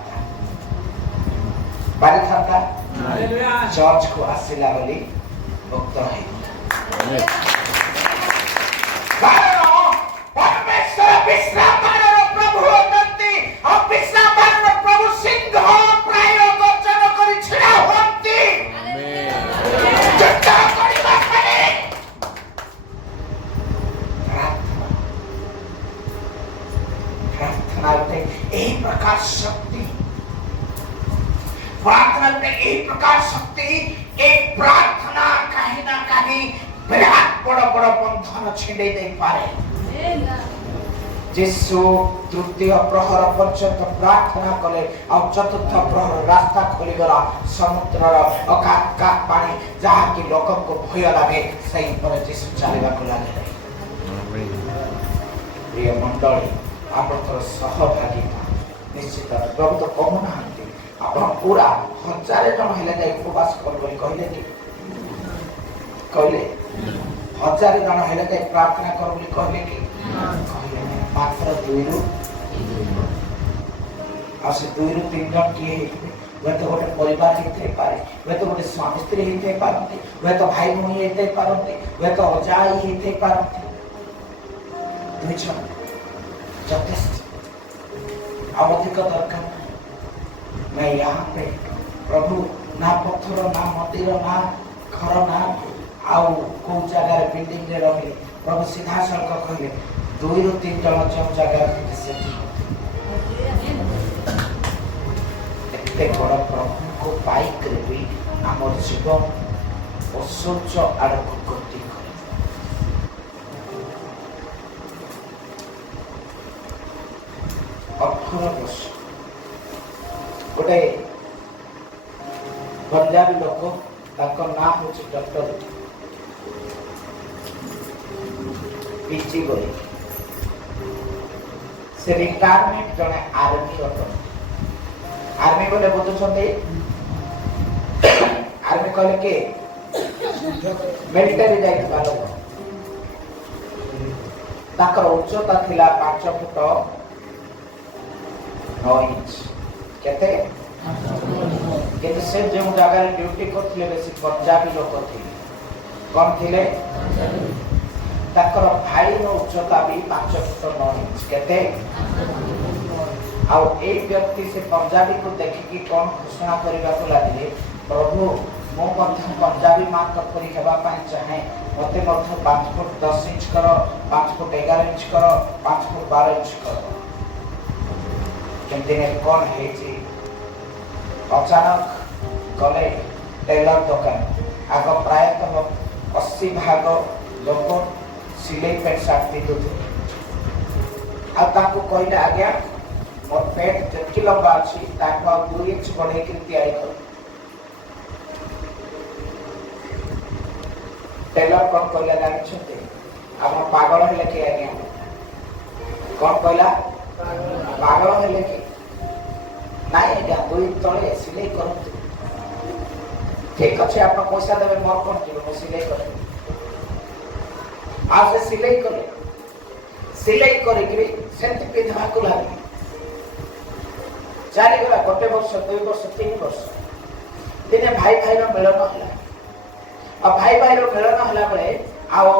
पारि था चर्च को आसिला बोली मुक्त होई। परमेश्वर विश्रामर प्रभु अनंती और विश्रामर प्रभु सिंह प्राय गोचर करि छिड़ा होंती। चट्टा करिबा पाए प्रार्थना एक प्रकार शक्ति। प्रार्थना एक प्रकार शक्ति। एक प्रार्थना कहीं ना कहीं विराट बड़ बड़ बंधन छिंडे दे पारे। जीशु तृतीय प्रहर पर्यंत प्रार्थना कले और चतुर्थ प्रहर रास्ता खोली गला समुद्र अगाध पानी जहाँ की लोक को भय लगे सही पर जीशु चलवा को लगे प्रिय मंडली आप सहभागिता निश्चित प्रभु तो कहूना आप पूरा 1000 जन है उपवास कर कहले कि कहले 1000 जन है प्रार्थना कर कहले कि मात्र 2 ରୁ आ से 2 ରୁ 3 जन किए वे तो गोटे परिवार ही पारे वे तो गोटे स्वामी स्त्री ही पारती वे तो भाई भूणी ही पारती वे तो अजाई ही पारती 2 जन जथेष्ट अधिक दरकार मैं यहाँ पे प्रभु ना पत्थर ना मंदिर ना घर ना आउ को जगह बिल्डिंग रे रही प्रभु सीधा सड़क कहले 2 ରୁ 3 जन जो जगह से एते बड़ प्रभु को पाइक रे भी हमर जीवन ऐश्वर्य आड़क गति करे 18 वर्ष गोटे पंजाबी लोक ताको नाम होची डॉक्टर पीची गोरी से रिटायरमेंट जने आर्मी अटन आर्मी बोले बुझुछन्ते आर्मी कहले के मिलिटरी जाई बालो ताकर उच्चता थिला 5 फुट 9 इंच कहते किंतु से जो जगह ड्यूटी करथिले बेसी पंजाबी लोक थिले कौन थिले ताकर भाई रो उच्चता भी 5 फुट 9 इंच कहते और एक व्यक्ति से पंजाबी को देखि कौन घोषणा करबा को लागिले प्रभु मो मध्य पंजाबी मां कपरी हेबा पाई चाहे मते मध्य 5 फुट 10 इंच करो 5 फुट 11 इंच करो 5 फुट 12 इंच करो केमदिने कौन है जी अचानक गले टेलर दुकान आग प्रायतः 80 भाग लोक सिलाई पैंट शर्ट पिंधुथे आपको कहले आज्ञा मोर पेट जेतकी लंबा अछि ताको 2 इंच बढ़े के तैयारी कर टेलर कौन कहला जानि छते हम पागल हेले के आज्ञा कौन कहला पागल हेले के नाई आज्ञा 2 इंच तले सिलाई करते ठीक अच्छे आप पैसा देवे मोर कौन जीव सिलाई कर आज सिलाई करे सेंति पिधवा को लागे चारि गला गोटे वर्ष 2 वर्ष 3 वर्ष दिने भाई भाई रो मिलन हला आ भाई भाई रो मिलन हला बळे आउ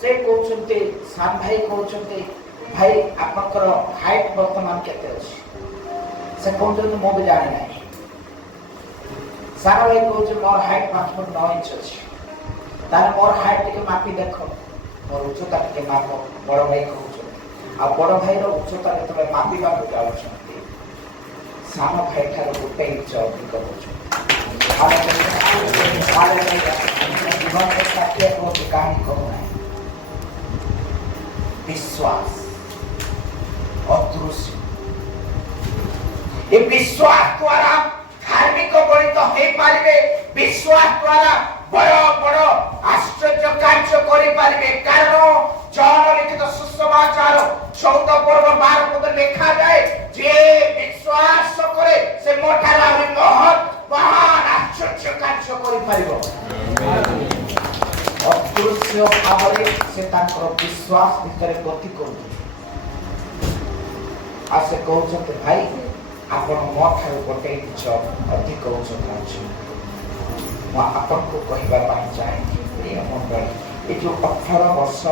से कहउछन्ते सान भाई कहउछन्ते भाई आपनकर हाइट वर्तमान केते अछि से कहउछन्ते मो भी जाने नाही सारा भाई कहउछ मोर हाइट 5 फुट 9 इंच अछि तार मोर हाइट के मापी देखो मोर उच्चता के मापो बड़ भाई कहउछ आ बड़ भाई रो उच्चता के मापी बा जाउछन्ते सान भाई ठार गोटे इंच अधिक होछ जीवन के सत्य को कहानी कहूना विश्वास अदृश्य ये विश्वास द्वारा धार्मिक गणित हो पारे विश्वास द्वारा बड़ बड़ आश्चर्य कार्य कर पारे कारण जन लिखित सुसमाचार 14 पर्व 12 पद लिखा जाए जे विश्वास करे से मोठार महान आश्चर्य कार्य कर पारिबो अदृश्य भाव से ताकर विश्वास भीतर गति कर आ से कहउछते भाई आपण मो ठार गोटे इंच अधिक उच्चता अछि मैं आपन को कहबा पाई चाहे प्रिय मंडली ये जो 18 वर्ष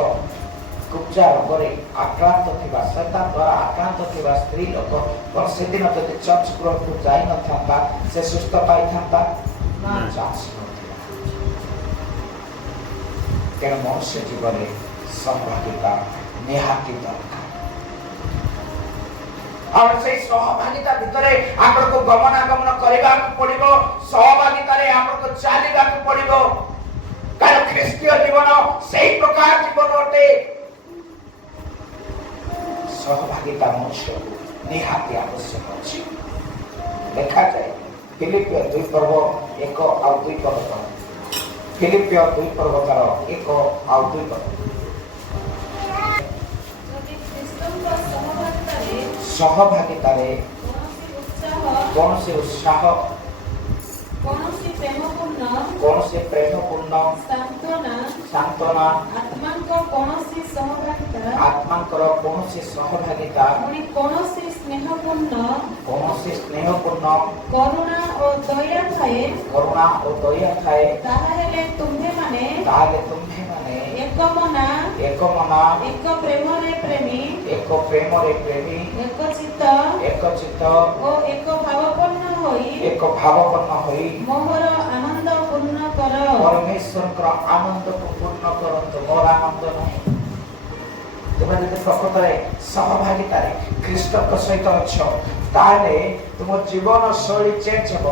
कुब्जा रोगरे आक्रांत थिबा शैतान द्वारा आक्रांत थिबा स्त्री लोक पर से दिन जदि चर्च गृह को जाई न थांता से सुस्थ पाई थांता ना चांस केन मनुष्य जीवन में सहभागिता निहाती दरकार और से सहभागिता भितरे आपको गमनागमन करबा पड़िबो सहभागिता रे आपको चालिबा पड़िबो कारण ख्रिस्तीय जीवन सही प्रकार जीवन होते ସହଭାଗିତା ମନୁଷ୍ୟକୁ ନିହାତି ଆବଶ୍ୟକ ଅଛି। ଲେଖାଯାଏ ଫିଲିପିଓ 2:1-2 ଫିଲିପିଓ 2:1 ଆଉ 2। ଯଦି ଖ୍ରୀଷ୍ଟଙ୍କ ସହଭାଗିତାରେ କୌଣସି ଉତ୍ସାହ, କୌଣସି ପ୍ରେମପୂର୍ଣ୍ଣ କୌଣସି ସାନ୍ତ୍ୱନା, ଆତ୍ମାଙ୍କର କୌଣସି ସହଭାଗିତା ପୁଣି କୌଣସି ସ୍ନେହପୂର୍ଣ୍ଣ କରୁଣା ଓ ଦୟା ଥାଏ, ତାହେଲେ ତୁମ୍ଭେମାନେ ଏକ ମନା, ଏକ ପ୍ରେମରେ ପ୍ରେମୀ, ଏକ ଚିତ୍ତ ଓ ଏକ ଭାବପନ୍ନ ହୋଇ ମୋହର ଆନନ୍ଦ ପୂର୍ଣ୍ଣ କର। ପରମେଶ୍ୱରଙ୍କର ଆନନ୍ଦକୁ ପୂର୍ଣ୍ଣ କରନ୍ତୁ। ମୋର ଆନନ୍ଦ ନାହିଁ। ତୁମେ ଯଦି ପ୍ରକୃତରେ ସହଭାଗିତାରେ ଖ୍ରୀଷ୍ଟଙ୍କ ସହିତ ଅଛ, ତାହେଲେ ତୁମ ଜୀବନ ଶୈଳୀ ଚେଞ୍ଜ ହେବ।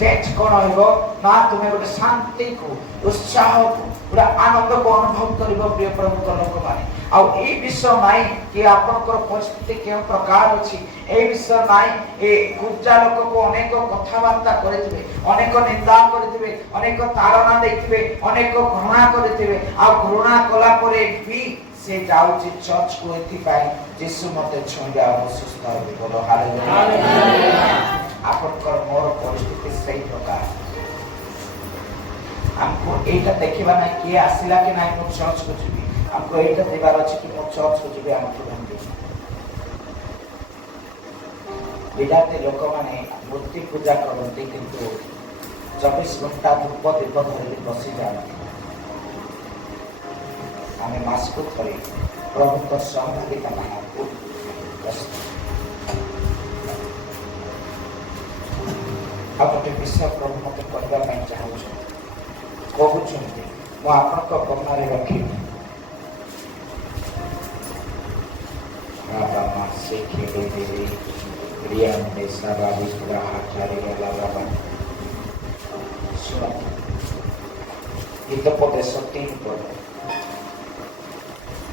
ଚେଞ୍ଜ କ'ଣ ହେବ ନା ତୁମେ ଗୋଟେ ଶାନ୍ତିକୁ, ଉତ୍ସାହକୁ, ଗୋଟେ ଆନନ୍ଦକୁ ଅନୁଭବ କରିବ। ପ୍ରିୟ ପ୍ରଭୁଙ୍କ ଲୋକମାନେ, ଆଉ ଏଇ ବିଷୟ ନାହିଁ କି ଆପଣଙ୍କର ପରିସ୍ଥିତି କେଉଁ ପ୍ରକାର ଅଛି, এই ବିଷୟ ନାହିଁ। ଏ ପୂଜା ଲୋକକୁ ଅନେକ କଥାବାର୍ତ୍ତା କରିଥିବେ, ଅନେକ ନିନ୍ଦା କରିଥିବେ, ଅନେକ ତାଡ଼ନା ଦେଇଥିବେ, ଅନେକ ଘୃଣା କରିଥିବେ। ଆଉ ଘୃଣା କଲା ପରେ ବି ସେ ଯାଉଛି ଚର୍ଚ୍ଚକୁ ଏଥିପାଇଁ ଯୀଶୁ ମତେ ଛୁଇଁଲେ ଆଉ ମୁଁ ସୁସ୍ଥ ହେବି। ବୋଲ ହାଲେଲୁୟା। ଆପଣଙ୍କର ମୋର ପରିସ୍ଥିତି ସେଇ ପ୍ରକାର। ଆମକୁ ଏଇଟା ଦେଖିବା ନାହିଁ କିଏ ଆସିଲା କି ନାହିଁ ମୁଁ ଚର୍ଚ୍ଚକୁ ଯିବି। ଆମକୁ ଏଇଟା ଯିବାର ଅଛି କି ମୁଁ ଚର୍ଚ୍ଚକୁ ଯିବି। ଆମକୁ ଭାଙ୍ଗି ବିଲାତି ଲୋକମାନେ ମୂର୍ତ୍ତି ପୂଜା କରନ୍ତି, କିନ୍ତୁ 24 ଘଣ୍ଟା ଧୂପ ଦୀପ ଧରିକି ବସିଯାଆନ୍ତି। ଆମେ ମାସକୁ ଥରେ ପ୍ରଭୁଙ୍କ ସହଭାଗିତା ମାନଙ୍କୁ ଆଉ ଗୋଟେ ବିଷୟ ପ୍ରଭୁ ମତେ କହିବା ପାଇଁ କହୁଛନ୍ତି, ମୁଁ ଆପଣଙ୍କ ବର୍ଣ୍ଣରେ ରଖିବି। ହିତୋପଦେଶ 3 ପଦ।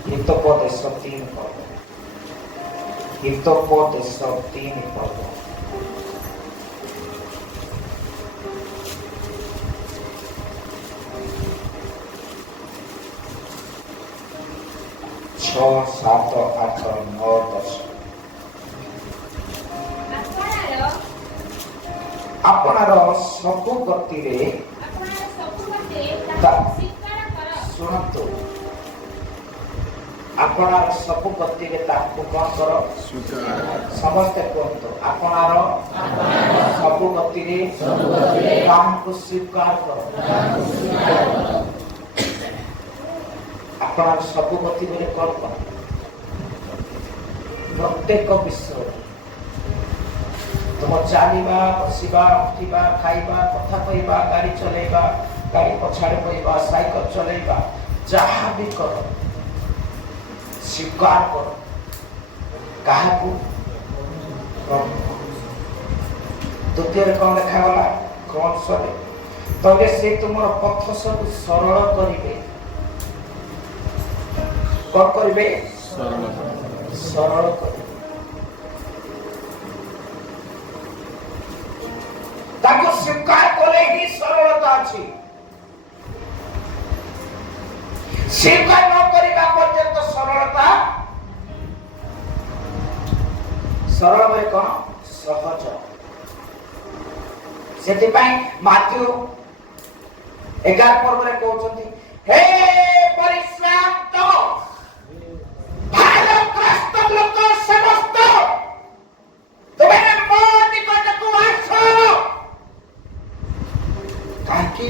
ହିତୋପଦେଶ 3 ପଦ। ହିତୋପଦେଶ 3 ପଦ। ଛଅ, ସାତ, ଆଠ, ନଅ, 10। ଆପଣାର ସବୁ ଗତିରେ ଶୁଣନ୍ତୁ, ଆପଣାର ସବୁ ଗତିରେ ତାକୁ କଣ କର? ସମସ୍ତେ କୁହନ୍ତୁ, ଆପଣାର ସବୁ ଗତିରେ ତାଙ୍କୁ ସ୍ୱୀକାର କର। ଆପଣଙ୍କ ସବୁ ଗତିରେ କଣ କର? ପ୍ରତ୍ୟେକ ବିଷୟରେ ତୁମ ଚାଲିବା, ବସିବା, ଉଠିବା, ଖାଇବା, କଥା କହିବା, ଗାଡ଼ି ଚଲେଇବା, ଗାଡ଼ି ପଛାଡ଼େ ବହିବା, ସାଇକେଲ ଚଲେଇବା, ଯାହା ବି କର ସ୍ୱୀକାର କର। କାହାକୁ? ଦ୍ୱିତୀୟରେ କଣ ଲେଖାଗଲା? କଂସରେ ତବେ ସେ ତୁମର ପଥ ସବୁ ସରଳ କରିବେ। କଣ କରିବେ? ସରଳ କରିବେ। ତାକୁ ସ୍ୱୀକାର କଲେ ହିଁ ସରଳତା ଅଛି। ସ୍ୱୀକାର ନ କରିବା ପର୍ଯ୍ୟନ୍ତ ସରଳତା, ସରଳ ମାନେ କଣ? ସହଜ। ସେଥିପାଇଁ ମାଥ୍ୟୁ 11 ପର୍ବରେ କହୁଛନ୍ତି, ହେ ପରିଶ୍ରାନ୍ତ ଭାରଗ୍ରସ୍ତ ଲୋକ ସମସ୍ତ, ତୁମେ ମୋ ନିକଟକୁ ଆସ। କାହିଁକି?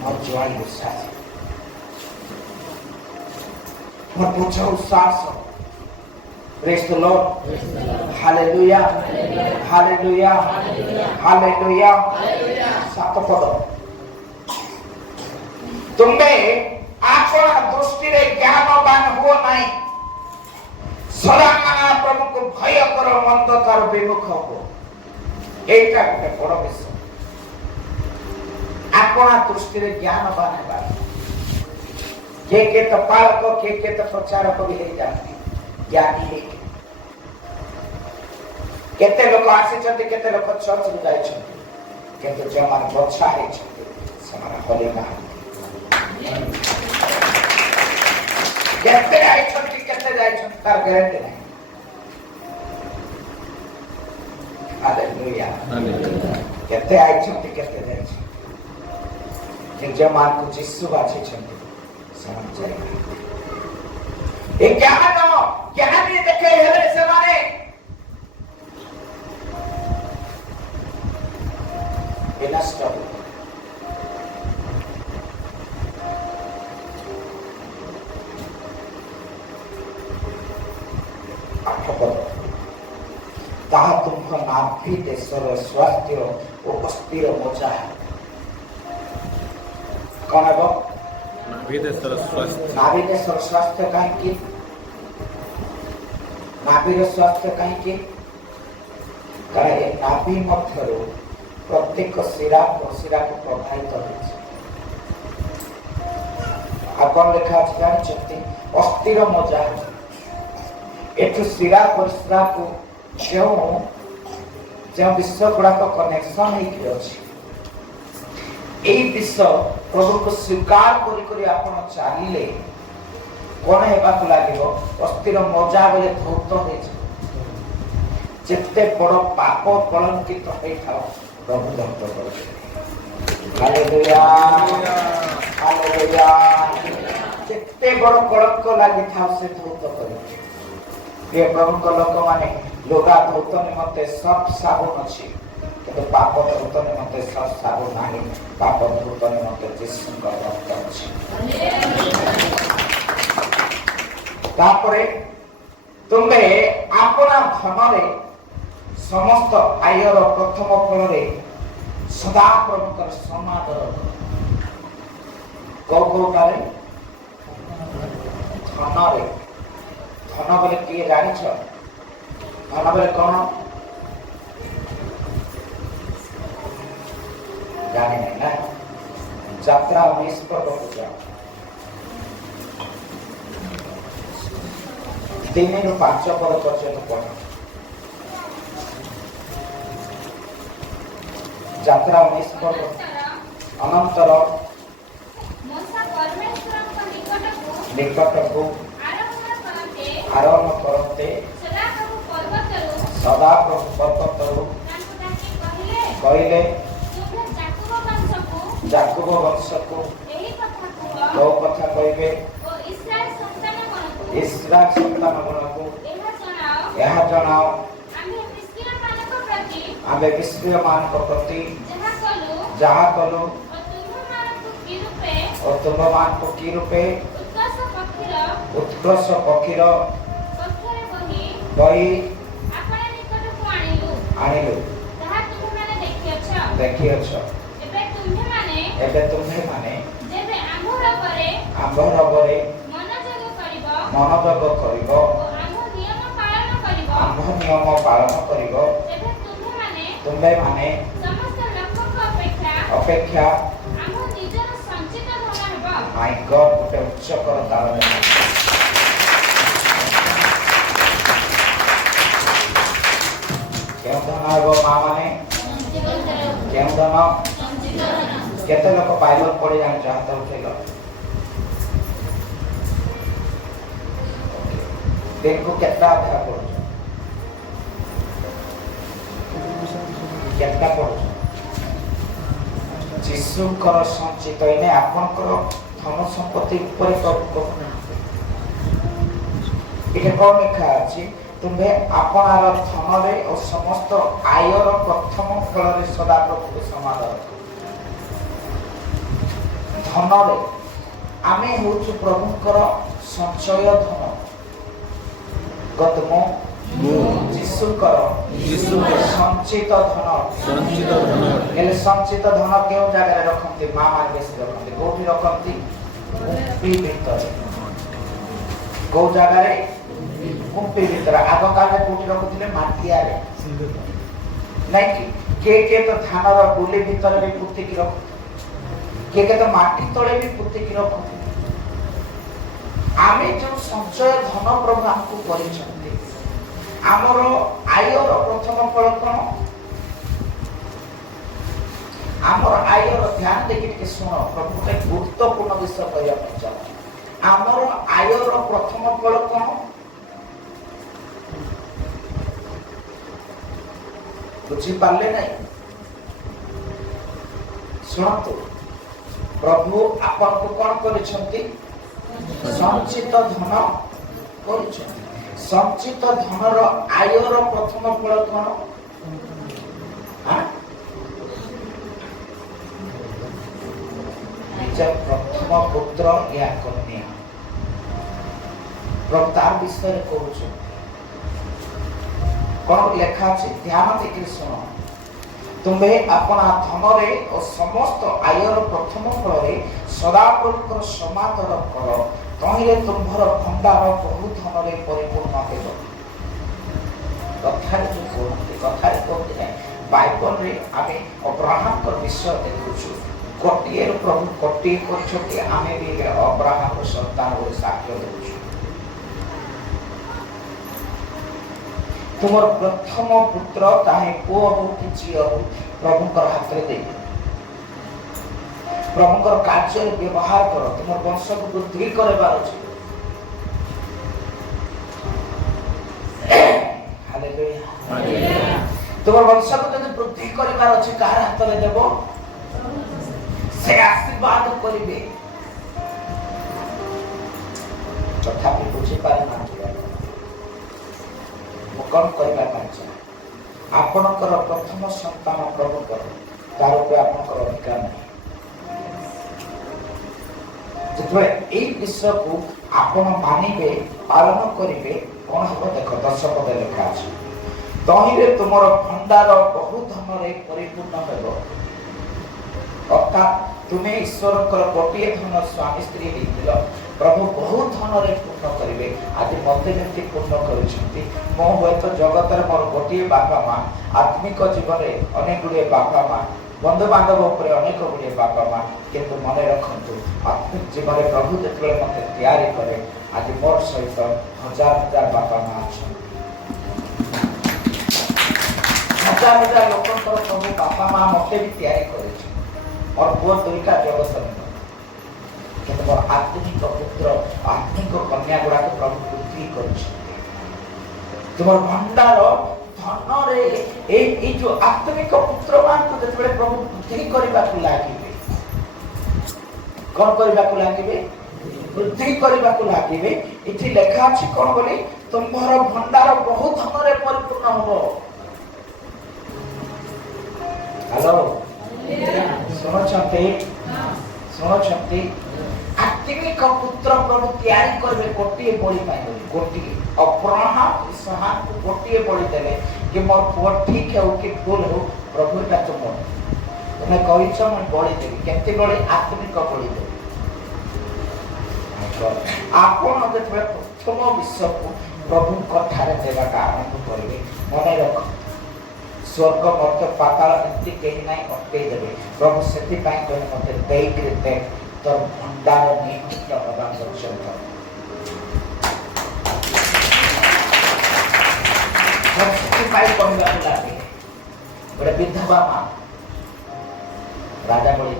ମୋର ଜୁଆଳି ଉତ୍ସାହ, ମୋର ବୁଝ ଉତ୍ସାହ। Praise the Lord. Hallelujah. Hallelujah. Hallelujah. 7 ପଦ। ତୁମେ ଆପଣ ଦୃଷ୍ଟିରେ ଜ୍ଞାନବାନ ହୁଅ ନାହିଁ, ସଦାକାଳ ପ୍ରଭୁଙ୍କୁ ଭୟ କର, ମନ୍ଦ ତାର ବିମୁଖ ହୁଅ। এইটা ଗୋଟେ ବଡ଼ ବିଷୟ। ଆପଣ ଦୃଷ୍ଟିରେ ଜ୍ଞାନବାନ ହେବା। କିଏ ତ ପାଳକ, କିଏ ତ ପ୍ରଚାରକ ବି ହେଇଯାନ୍ତି। ज्ञानी केते लोक आसीचंती केते लोक चर्च रे जाइछंती किंतु जे मन बच्चा है समान होली ना केते आइछंती केते जाइछंती तार गारंटी नहीं। हालेलुया केते आइछंती केते जाइछंती कि जे मान को यीशु बाछिछंती समान जाय ए ज्ञानी देखे हेले से माने विनष्ट ताहा तुमको नाभि देशर स्वास्थ्य और अस्थिर मोचा है कौन है वो नाभि देशर स्वास्थ्य कहीं नाभि स्वास्थ्य कहीं कारण नाभि मध्य प्रत्येक शिरा को प्रभावित होती आपन लिखा अछि जानछंती अस्थिर मजा एठु शिरा परिश्रा को जो विश्व गुड़ाक कनेक्शन होइकी अछि एई विश्व प्रभु को स्वीकार करी आपण चालिले कोन हेबाक लागिवो अस्थिर मजा बोले धौत होई जेते बड़ पाप कलंकित होई थाओ प्रभु धौत करे हालेलुया हालेलुया जेते बड़ कलंक लागि थाओ से धौत करे ये प्रभु को लोक माने लोगा धौत निमते सब साबुन अछि किंतु पाप धौत निमते सब साबुन नाही पाप धौत निमते यीशु का रक्त अछि तापरे तुमे आपना धनरे समस्त आयर प्रथम फल रे सदा प्रभुकर समादर कौटारे धनरे धन बोले किए जानिछ धन बोले कौन जाने नहीं ना यात्रा 19 पर पहुंचा 3 ରୁ 5 ପଦ ପର୍ଯ୍ୟନ୍ତ ପଢ ଯାତ୍ରା 19 ପଦ ଅନନ୍ତର ମୋସା ପରମେଶ୍ୱରଙ୍କ ନିକଟକୁ ଆରୋହଣ କରନ୍ତେ ସଦାପ୍ରଭୁ ପର୍ବତରୁ କହିଲେ ଯାକୁବ ବଂଶକୁ କୋଉ କଥା କହିବେ ଇସ୍ରାଏଲ ସନ୍ତାନମାନଙ୍କୁ ଏହା ଜଣାଅ ଆମେ ମିସ୍ରୀୟମାନଙ୍କ ପ୍ରତି ଯାହା କଲୁ ଓ ତୁମମାନଙ୍କୁ କି ରୂପେ ଉତ୍କର୍ଷ ପକ୍ଷୀର ବହି ଆଣିଲୁ ଦେଖିଅଛ ଏବେ ତୁମ୍ଭେମାନେ ଆମ୍ଭ ରବରେ ମନୋଯୋଗ କରିବ ଆମ୍ଭ ନିୟମ ପାଳନ କରିବ ତୁମ୍ଭେମାନେ ଅପେକ୍ଷା ମାଇ ଗଡ୍ ଗୋଟେ ଉଚ୍ଚକର ତାଳମେଳ କେଉଁ ଧନ ହେବ ମା ମାନେ କେଉଁ ଧନ କେତେ ଲୋକ ବାଇବଲ ପଢି ଜାଣିଛ ହାତ ଉଠେଇଲ ଦିନକୁ କେତେଟା ଅଧ୍ୟାୟ ପଢୁଛ କେତେଟା ପଢୁଛ ଯୀଶୁଙ୍କର ସଞ୍ଚିତ ଏନେ ଆପଣଙ୍କର ଧନ ସମ୍ପତ୍ତି ଉପରେ ଏଠି କଣ ଲେଖା ଅଛି ତୁମେ ଆପଣାର ଧନରେ ଓ ସମସ୍ତ ଆୟର ପ୍ରଥମ ଫଳରେ ସଦାପ୍ରଭୁକୁ ସମାଦର ଧନରେ ଆମେ ହେଉଛୁ ପ୍ରଭୁଙ୍କର ସଞ୍ଚୟ ଧନ ଗତମ ଯୀଶୁଙ୍କର ସଞ୍ଚିତ ଧନ ହେଲେ ସଞ୍ଚିତ ଧନ କେଉଁ ଜାଗାରେ ରଖନ୍ତି ମା ମାନେ ବେଶୀ ରଖନ୍ତି କୋଉଠି ରଖନ୍ତି କୁମ୍ପି ଭିତରେ କୋଉ ଜାଗାରେ କୁମ୍ପି ଭିତରେ ଆଗ କାଳରେ କୋଉଠି ରଖୁଥିଲେ ମାଟିଆରେ ନାଇଁ କି କିଏ ତ ଧାନର ଗୁଲି ଭିତରେ ବି ପୁତିକି ରଖୁଥିଲେ କିଏ ତ ମାଟି ତଳେ ବି ପୁତିକି ରଖୁଥିଲେ आमे जो संचय धन प्रभु हमको करिसंते आमर आयर प्रथम फल कौन आमर आयर ध्यान देखि के सुनो प्रभु के गुरुत्वपूर्ण विषय कहया चाहूँ आमर आयर प्रथम फल कौन बुझी पाले नहीं शुणु प्रभु आपन को कौन करिसंती संचित धन करिसंती संचित धनर आयर प्रथम फल कौन निज प्रथम पुत्र या कन्या प्रभु तार विषय कहूँ कौन लेखा अच्छे ध्यान देखिए शुण तुम्हें अपना धनरे और समस्त आयर प्रथम फल सदापुर समादर फल तहिरे तुम्भर भंडार बहु धन परिपूर्ण हेब कथा कहते बाइबल रे आम अब्राहम विषय देखुचु गोटे प्रभु गोटे कर अब्राहम संतान साक्ष्य देचु तुम प्रथम पुत्र चाहे पुओ हो कि झील हो प्रभुकर हाथ में दे प्रभुकर कार्य व्यवहार कर तुम वंश को वृद्धि करबार अछि हालेलुया तुम वंश को यदि वृद्धि करबार अछि कार हाथ में देबो से आशीर्वाद करिवे तथापि बुझी पारे ना कौन करबा पाछे आपनकर प्रथम संतान प्रभु कर तार पे आपनकर अधिकार नहीं जतबे ए विषय को आपन मानिबे पालन करिवे कोन हो देखो 10 पद लिखा अछि तहिरे तुमर भंडार बहु धन रे परिपूर्ण हेबो अर्थात तुम्हें ईश्वर गोटे धन स्वामी स्त्री हेतिल प्रभु बहुत धन रे पूर्ण करिवे आज मते जेंति पूर्ण करिसंती मो होय तो जगत रे मोर गोटे बापा मां आत्मिक जीवन रे अनेक गुडे बापा मां बंधु बांधव ऊपर अनेक गुडे बापा मां किंतु मने रखंतु आत्मिक जीवन रे प्रभु जेतले मते तैयारी करे आज मोर सहित हजार हजार बापा मां अछन हजार हजार लोकन प्रभु बापा मां मते भी तैयारी करे और वो दुईटा जगत में किंतु आत्मिक पुत्र आत्मिक कन्या गुड़ा को प्रभु वृद्धि कर तुम भंडार धन रे ए जो आत्मिक पुत्र मान को जतबे प्रभु वृद्धि करबा को लागिबे कोन करबा को लागिबे वृद्धि करबा को लागिबे इथि लेखा अछि कोन बोली तुम्हार भंडार बहुत धन रे परिपूर्ण होबो हेलो सुनछंती आत्मिक पुत्र प्रभु तैयारी करबे गोटे बड़ी पाई गोटे अब्राहम इसहाक को गोटे बड़ी देले कि मोर पुओ ठीक है कि भूल हो प्रभु एटा तुम तुमने कहिछ मैं बड़ी देबी केते बड़ी आत्मिक बड़ी देबी आपन जतबे प्रथम विश्व को प्रभु कथारे देबा का आरंभ करबे मने रख स्वर्ग मर्त्य पाताल एंती कहीं नहीं अटके देबे प्रभु सेति पाई कहले मते देई देते तोर भंडार निहित प्रदान करछन सेति पाई कहला लागे बड़े विधवा मां राजा बोली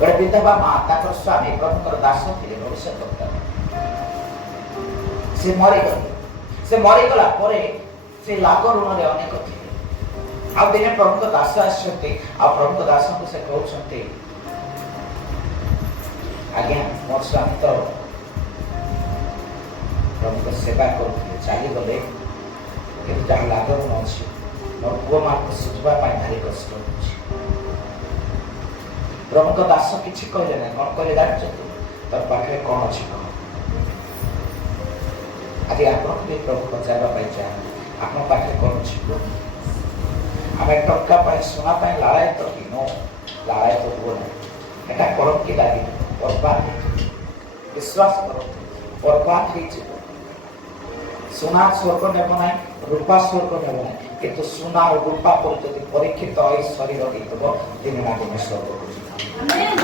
बड़े विधवा मां ताकर स्वामी प्रभुकर दास थिले भविष्य वक्ता से मरी गला परे से लागो ऋण रे अनेक थिले आ दिने प्रभु दास आछते आ प्रभु दास को से कहउछते आज्ञा मोर स्वामी तो प्रभु को सेवा करते चली गले कि जहाँ लाग ऋण अच्छी मोर पुओ मां को सुझवा पाई भारी कष्ट होछि प्रभु दास किछि कहले ना कोन कहले जान तोर पाखे कोन अछि कह आज आपन भी प्रभु बचावा पाई चाह आपन पाखे कोन अछि आम टंका पाई सोना पाई लाड़ाई तो कि नो लाड़ाई तो बोल एटा करम की लागी बर्बाद विश्वास करो बर्बाद हो सोना स्वर्ग नेब ना रूपा स्वर्ग नेब ना किंतु सोना और रूपा पर यदि परीक्षित हो शरीर होइतब दिन ना दिन स्वर्ग को amen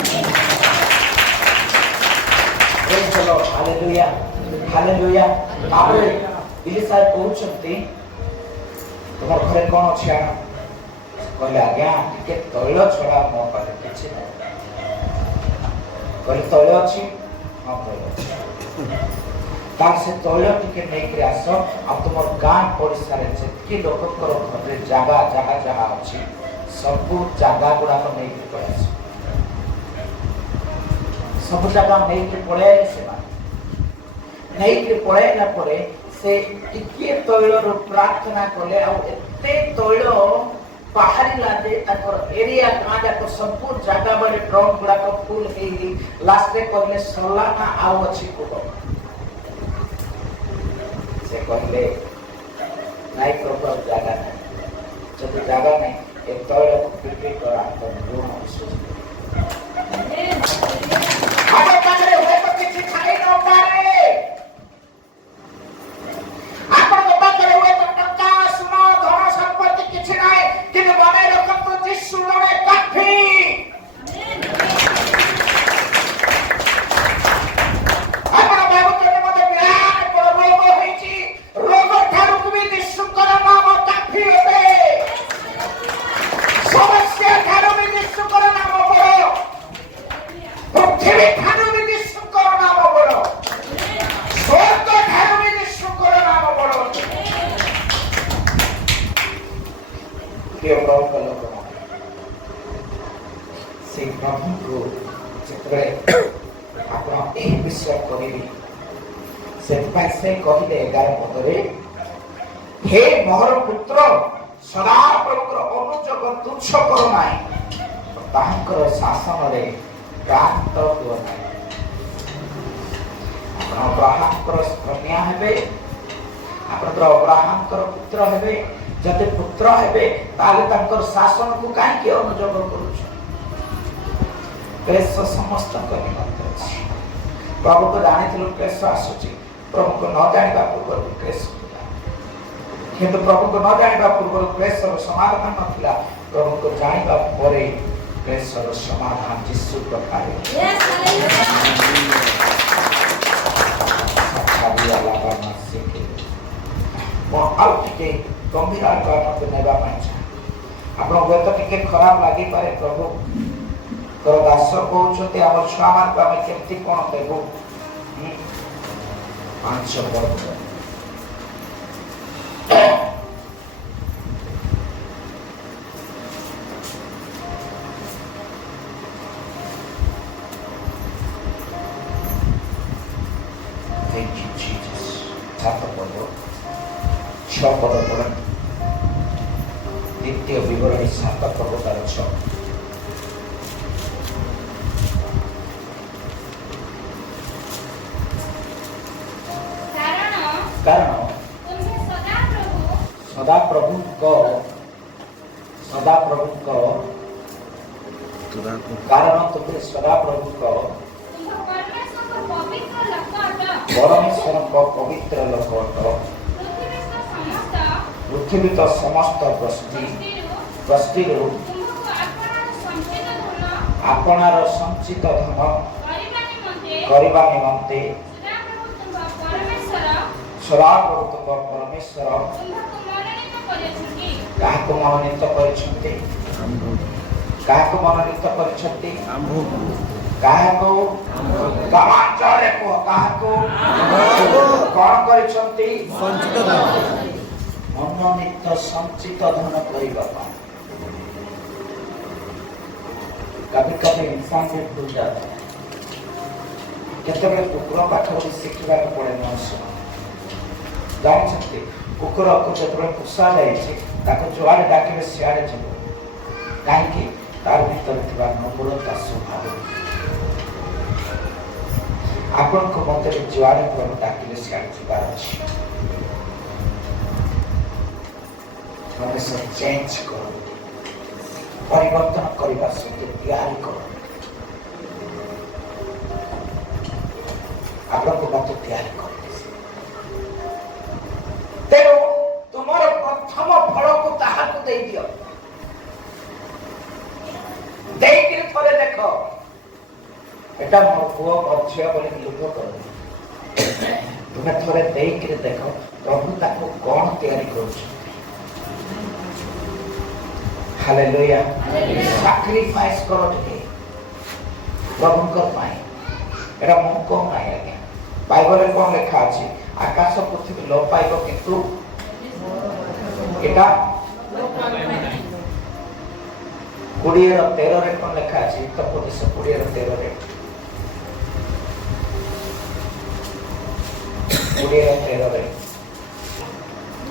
praise the lord hallelujah hallelujah. ताପରେ इलिशा कहउछंती तुमर घरे कोन अछि आना कहले आज्ञा के तैल छड़ा मो पाखे किछि नै कहले तैल अछि हां तैल अछि तार से तैल टिके नै के आस आ तुमर गां पड़िसारे जेतकी लोककर घरे जागा जागा जागा अछि सब जागा गुडा को नै के पड़े सब जागा नै के पड़े से नै के पड़े ना पड़े से टिके तैल रो प्रार्थना कले आ एते तैल बाहरी लादे ताकर एरिया गां जाको सब जागा बड़े ड्रम गुडा को फुल हे लास्ट रे कहले सोला ना आउ अछि को से कहले नाइ प्रभु जागा नहीं जब जागा नहीं एक तैल को प्रिपेयर करा तो दोनों विश्वास आगे पाछरे होय तो किछि खाई न पारे आपन को पाछरे होय तो टक्का सुनो धन संपत्ति किछि नाही किने बने रखम तो यीशु रे काफी आपन बाबू के मते ज्ञान पर रोग होईची रोग ठारू भी यीशु कर नाम काफी होते समस्या ठारू भी यीशु कर नाम बड़ो पृथ्वी ठारू भी यीशु कर नाम बड़ो स्वर्ग ठारू भी यीशु कर नाम बड़ो प्रिय प्रभु का लोक से प्रभु को चित्रे आपण ए विषय करिबी से कहले 11 पदरे हे मोर पुत्र सदा प्रभुर अनुजोग तुच्छ करो नाही ताहाकर शासन रे क्रांत हो नाही आपण अब्राहमकर कन्या हेबे आपण अब्राहमकर पुत्र हेबे जते पुत्र हेबे ताले तांकर शासन को काहे के अनुजोग करूछ क्लेश समस्त करि मत प्रभु को जानिथिलु क्लेश आसुची प्रभु को न जानिबा पूर्व क्लेश किंतु प्रभु को न जानिबा पूर्व क्लेश समाधान नथिला प्रभु को जानिबा परे क्लेश समाधान यीशु प्रकार यस हालेलुया मो आउट के गंभीर आत्मा मत नेबा पाछ आपण गत टिके खराब लागि पारे प्रभु कर दास कहउछते हमर छुआ मान को हम केमती कोन देबो 500 वर्ष Thank you, Jesus. Tapa pado, 6 पद पढ़ द्वितीय विवरणी 7 पद 6 कारण सदा प्रभु को कारण तुम्हें सदा प्रभु को परमेश्वर को पवित्र लोक पृथ्वी तो समस्त वस्तु आपणार संचित धन करबा निमंते सदा प्रभु परमेश्वर काहको मनोनीत करिसंते काहको मनोनीत करिसंते काहको गामाचरे को काहको कोन करिसंते संचित धन मनोनीत संचित धन करबा कभी कभी इंसान को भूल जाता है केतबे कुकुर पाठ शिखा पड़े न जानते कुकुर को जो पोषा जाए जुआड़े डाके सियाड़े जीव कहीं तार भर नम्रता स्वभाव आपण को मत जुआड़े डाकिले सियाड़े जीवार अच्छी चेंज कर परिवर्तन करने सहित तैयारी कर आपण को मत तैयारी कर तेरो तुम्हारे प्रथम फल को ताहा को दे दियो देख थरे देखो एटा मोर पुओ मोर झिया बोली लुक कर ତୁମେ ଥରେ ଦେଇକିରି ଦେଖ ପ୍ରଭୁ ତାକୁ କଣ ତିଆରି କରୁଛି। ହାଲେଲୁୟା। ସାକ୍ରିଫାଇସ୍ କର ଟିକେ ପ୍ରଭୁଙ୍କ ପାଇଁ। ଏଟା ମୁଁ କଣ ନାହିଁ ଆଜ୍ଞା, ବାଇବଲରେ କଣ ଲେଖା ଅଛି? ଆକାଶ ପୃଥିବୀ ଲୋପ ପାଇବ କିନ୍ତୁ ଏଟା 20:13 କଣ ଲେଖା ଅଛି? ହିତୋପଦେଶ 20:13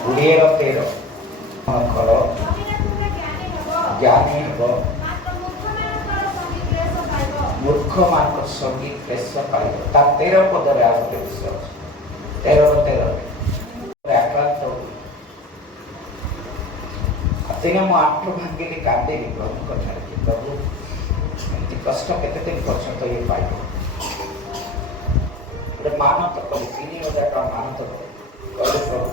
20:13 କର ଜ୍ଞାନୀ ହେବ, ମୂର୍ଖ ମାନଙ୍କ ସଙ୍ଗୀ କ୍ଲେଶ ପାଇବ। ତା 13 ପଦରେ ଆଉ ଗୋଟେ ବିଷୟ ଅଛି। 13:13 ଆକ୍ରାନ୍ତ ଦିନେ ମୁଁ ଆଣ୍ଠୁ ଭାଙ୍ଗିଲି, କାନ୍ଦିଲି ପ୍ରଭୁଙ୍କ ଠାରେ କି ପ୍ରଭୁ ଏମିତି କଷ୍ଟ କେତେ ଦିନ ପର୍ଯ୍ୟନ୍ତ ଇଏ ପାଇବ। ଗୋଟେ ମାନତ କଲି, 3,000 ଟଙ୍କା ମାନତ କଲି ପ୍ରଭୁ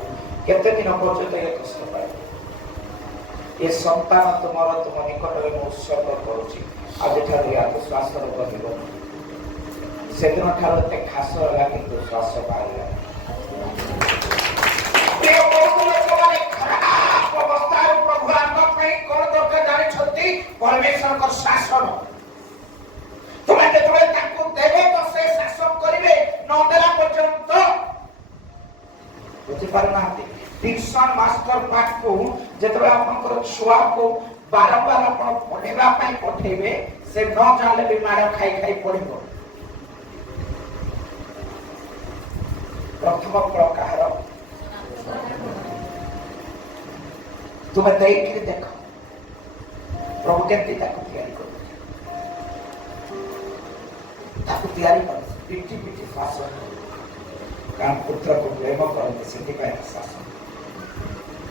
କେତେ ଦିନ ପର୍ଯ୍ୟନ୍ତ ଇଏ କଷ୍ଟ ପାଇବ। ଏ ସନ୍ତାନ ତୁମର ତୁମ ନିକଟରେ ମୁଁ ଉତ୍ସର୍ଗ କରୁଛି, ଆଜିଠାରୁ ୟାକୁ ଶ୍ୱାସ ରୋଗ ହେବ। ସେଦିନ ଠାରୁ ଏତେ ଖାସ ହେଲା କିନ୍ତୁ ଶ୍ୱାସ ବାହାରିଲା। ପରମେଶ୍ୱରଙ୍କ ଶାସନ ତୁମେ ଯେତେବେଳେ ତାଙ୍କୁ ଦେବେ ତ ସେ ଶାସନ କରିବେ, ନ ଦେଲା ପର୍ଯ୍ୟନ୍ତ। ବୁଝିପାରୁନାହାନ୍ତି? ଟିଉସନ ମାଷ୍ଟର ପାଖକୁ ଯେତେବେଳେ ଆପଣଙ୍କର ଛୁଆକୁ ବାରମ୍ବାର ଆପଣ ପଢେଇବା ପାଇଁ ପଠେଇବେ, ସେ ନ ଜାଣିଲେ ବି ମାଡ଼ ଖାଇ ଖାଇ ପଢିବ। ପ୍ରଥମ ଫଳ କାହାର? ତୁମେ ଦେଇକିରି ଦେଖ ପ୍ରଭୁ କେମିତି ତାକୁ ତିଆରି କରୁଛି। ତାକୁ ତିଆରି କର ପିଠି ପିଠି ଶାସନ, କାରଣ ପୁତ୍ରକୁ ପ୍ରେମ କରନ୍ତି ସେଥିପାଇଁ ଶାସନ।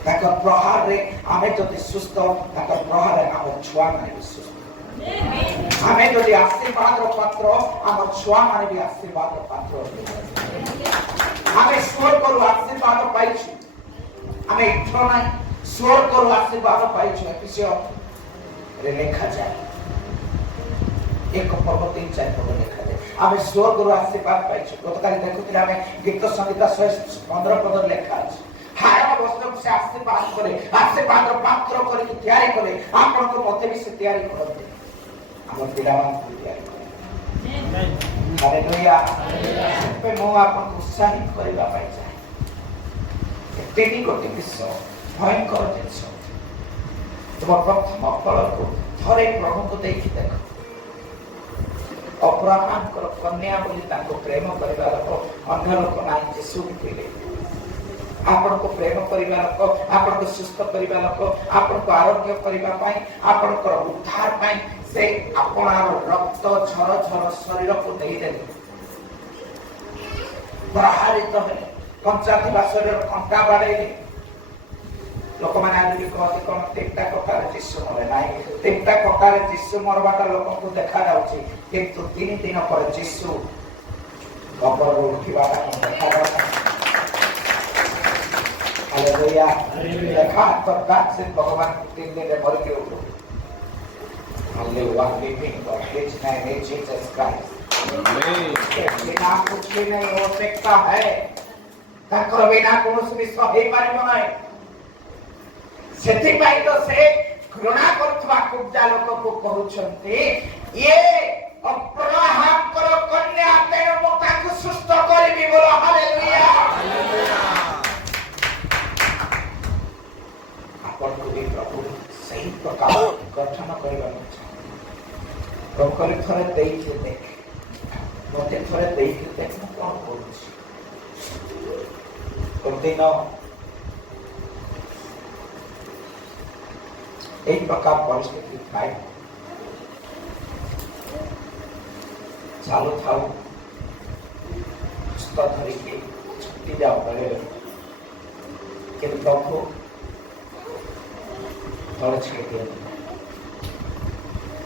ତାଙ୍କ ପ୍ରହାରରେ ଆମେ ଯଦି ସୁସ୍ଥ, ତାଙ୍କ ପ୍ରହାରରେ ଆମ ଛୁଆମାନେ ବି ସୁସ୍ଥ। ଆମେ ଯଦି ଆଶୀର୍ବାଦର ପାତ୍ର, ଆମ ଛୁଆମାନେ ବି ଆଶୀର୍ବାଦର ପାତ୍ର। ଆମେ ସ୍ୱର୍ଗରୁ ଆଶୀର୍ବାଦ ପାଇଛୁ, ଆମେ ଇଠ ନାହିଁ, ସ୍ୱର୍ଗରୁ ଆଶୀର୍ବାଦ ପାଇଛୁ। ଏଫେସୀୟରେ ଲେଖାଯାଏ 1:3-4 ଲେଖାଯାଏ ଆମେ ସ୍ୱର୍ଗରୁ ଆଶୀର୍ବାଦ ପାଇଛୁ। ଗତକାଲି ଦେଖୁଥିଲେ ଆମେ ଗୀତ ସଂହିତା 115 ଲେଖା ଅଛି। ହାଡ଼ ବସ୍ତ୍ରକୁ ସେ ଆଶୀର୍ବାଦ କରେ, ଆଶୀର୍ବାଦର ପାତ୍ର କରିକି ତିଆରି କରେ। ଆପଣଙ୍କୁ ମତେ ବି ସେ ତିଆରି କରନ୍ତି, ଆମ ପିଲାମାନଙ୍କୁ ତିଆରି କରେ। ହାଲେଲୁୟା। ସେଥିପାଇଁ ମୁଁ ଆପଣଙ୍କୁ ଉତ୍ସାହିତ କରିବା ପାଇଁ ଚାହେଁ। ଏତିକି ଗୋଟେ ବିଷୟ, ଭୟଙ୍କର ଜିନିଷ। ତୁମ ପ୍ରଥମ ଫଳକୁ ଥରେ ପ୍ରଭୁଙ୍କୁ ଦେଇକି ଦେଖ। ଅବ୍ରାହ୍ମଙ୍କର କନ୍ୟା ବୋଲି ତାଙ୍କୁ ପ୍ରେମ କରିବା ଲୋକ ଅନ୍ୟ ଲୋକ ନାହିଁ, ଯୀଶୁ ଥିଲେ। ଆପଣଙ୍କୁ ପ୍ରେମ କରିବା ଲୋକ, ଆପଣଙ୍କୁ ସୁସ୍ଥ କରିବା ଲୋକ, ଆପଣଙ୍କୁ ଆରୋଗ୍ୟ କରିବା ପାଇଁ, ଆପଣଙ୍କର ଉଦ୍ଧାର ପାଇଁ ସେ ଆପଣାର ରକ୍ତ ଝର ଝର ଶରୀରକୁ ଦେଇଦେଲେ। ପ୍ରହାରିତ ହେଲେ, କଞ୍ଚା ଥିବା ଶରୀର କଣ୍ଟା ବାଡ଼େଇଲେ। ଲୋକମାନେ ଆଜି କହନ୍ତି କଣ 3ଟା କଟାରେ ଯୀଶୁ ମରେ ନାହିଁ। 3ଟା କଟାରେ ଯୀଶୁ ମରବାଟା ଲୋକଙ୍କୁ ଦେଖାଯାଉଛି, କିନ୍ତୁ 3 ଦିନ ପରେ ଯୀଶୁ କବରରୁ ଉଠିବାଟା ଦେଖାଯାଉଛି। ହାଲେଲୁୟା। ଦେଖା କଥା ସେ ଭଗବାନ 3 ଦିନରେ ମରିକି ଉଠୁ। Hallelujah. Living God, his name is Jesus Christ. बिना कुछ भी नहीं हो सकता है, ତାଙ୍କର ବିନା କୌଣସି ବିଷୟ ହେଇପାରିବ ନାହିଁ। ସେଥିପାଇଁ ତ ସେ ଘୃଣା କରୁଥିବା କୁବ୍ଜା ଲୋକକୁ କହୁଛନ୍ତି, ଇଏ ଅବ୍ରାହ୍ମଙ୍କର କନ୍ୟା, ତେଣୁ ମୁଁ ତାକୁ ସୁସ୍ଥ କରିବି। ବୋଲ ହାଲେଲୁୟା। ଆପଣଙ୍କୁ ବି ପ୍ରଭୁ ସେହି ପ୍ରକାର ଗଠନ କରିବାକୁ ଚାହେଁ। ପ୍ରଭୁ ଥରେ ଦେଇକି ଦେଖ, ମତେ ଥରେ ଦେଇକି ଦେଖ ମୁଁ କଣ କରୁଛି। ଦିନ एक प्रकार परिस्थिति थाए, चालू थाऊ हस्त धरिकी छुट्टी जाओ करे, किंतु प्रभु तले छेड़ दिए।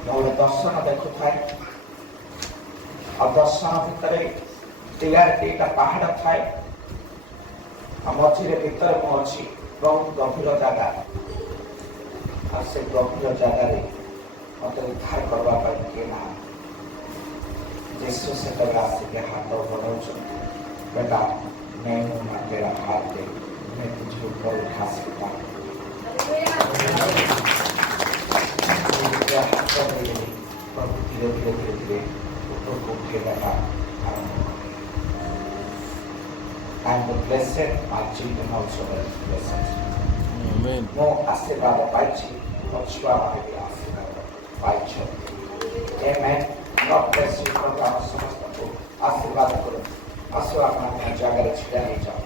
मोर दर्शन देखु थाए, और दर्शन भितर दिगारे पहाड़ थाए, मझे भितर मु अच्छी बहुत गभीर जगह, और से गभीर जगह मत उद्धार करने किए ना जीशु से आसिक हाथ बढ़ाऊँ। बेटा मैं हूं ना तेरा हाथ दे, मैं तुझे ऊपर उठा सकता हूँ। प्रभु धीरे धीरे धीरे धीरे ऊपर को उठे बेटा आरंभ करे। And the blessed my children also will be blessed. Amen. ମୁଁ ଆଶୀର୍ବାଦ ପାଇଛି, ମୋ ଛୁଆମାନେ ବି ଆଶୀର୍ବାଦ ପାଇଛନ୍ତି। Amen. God bless you. ପ୍ରଭୁ ଆମ ସମସ୍ତଙ୍କୁ ଆଶୀର୍ବାଦ କରନ୍ତୁ। ଆସୁ ଆପଣ ଜାଗାରେ ଛିଡ଼ା ହେଇଯାଅ।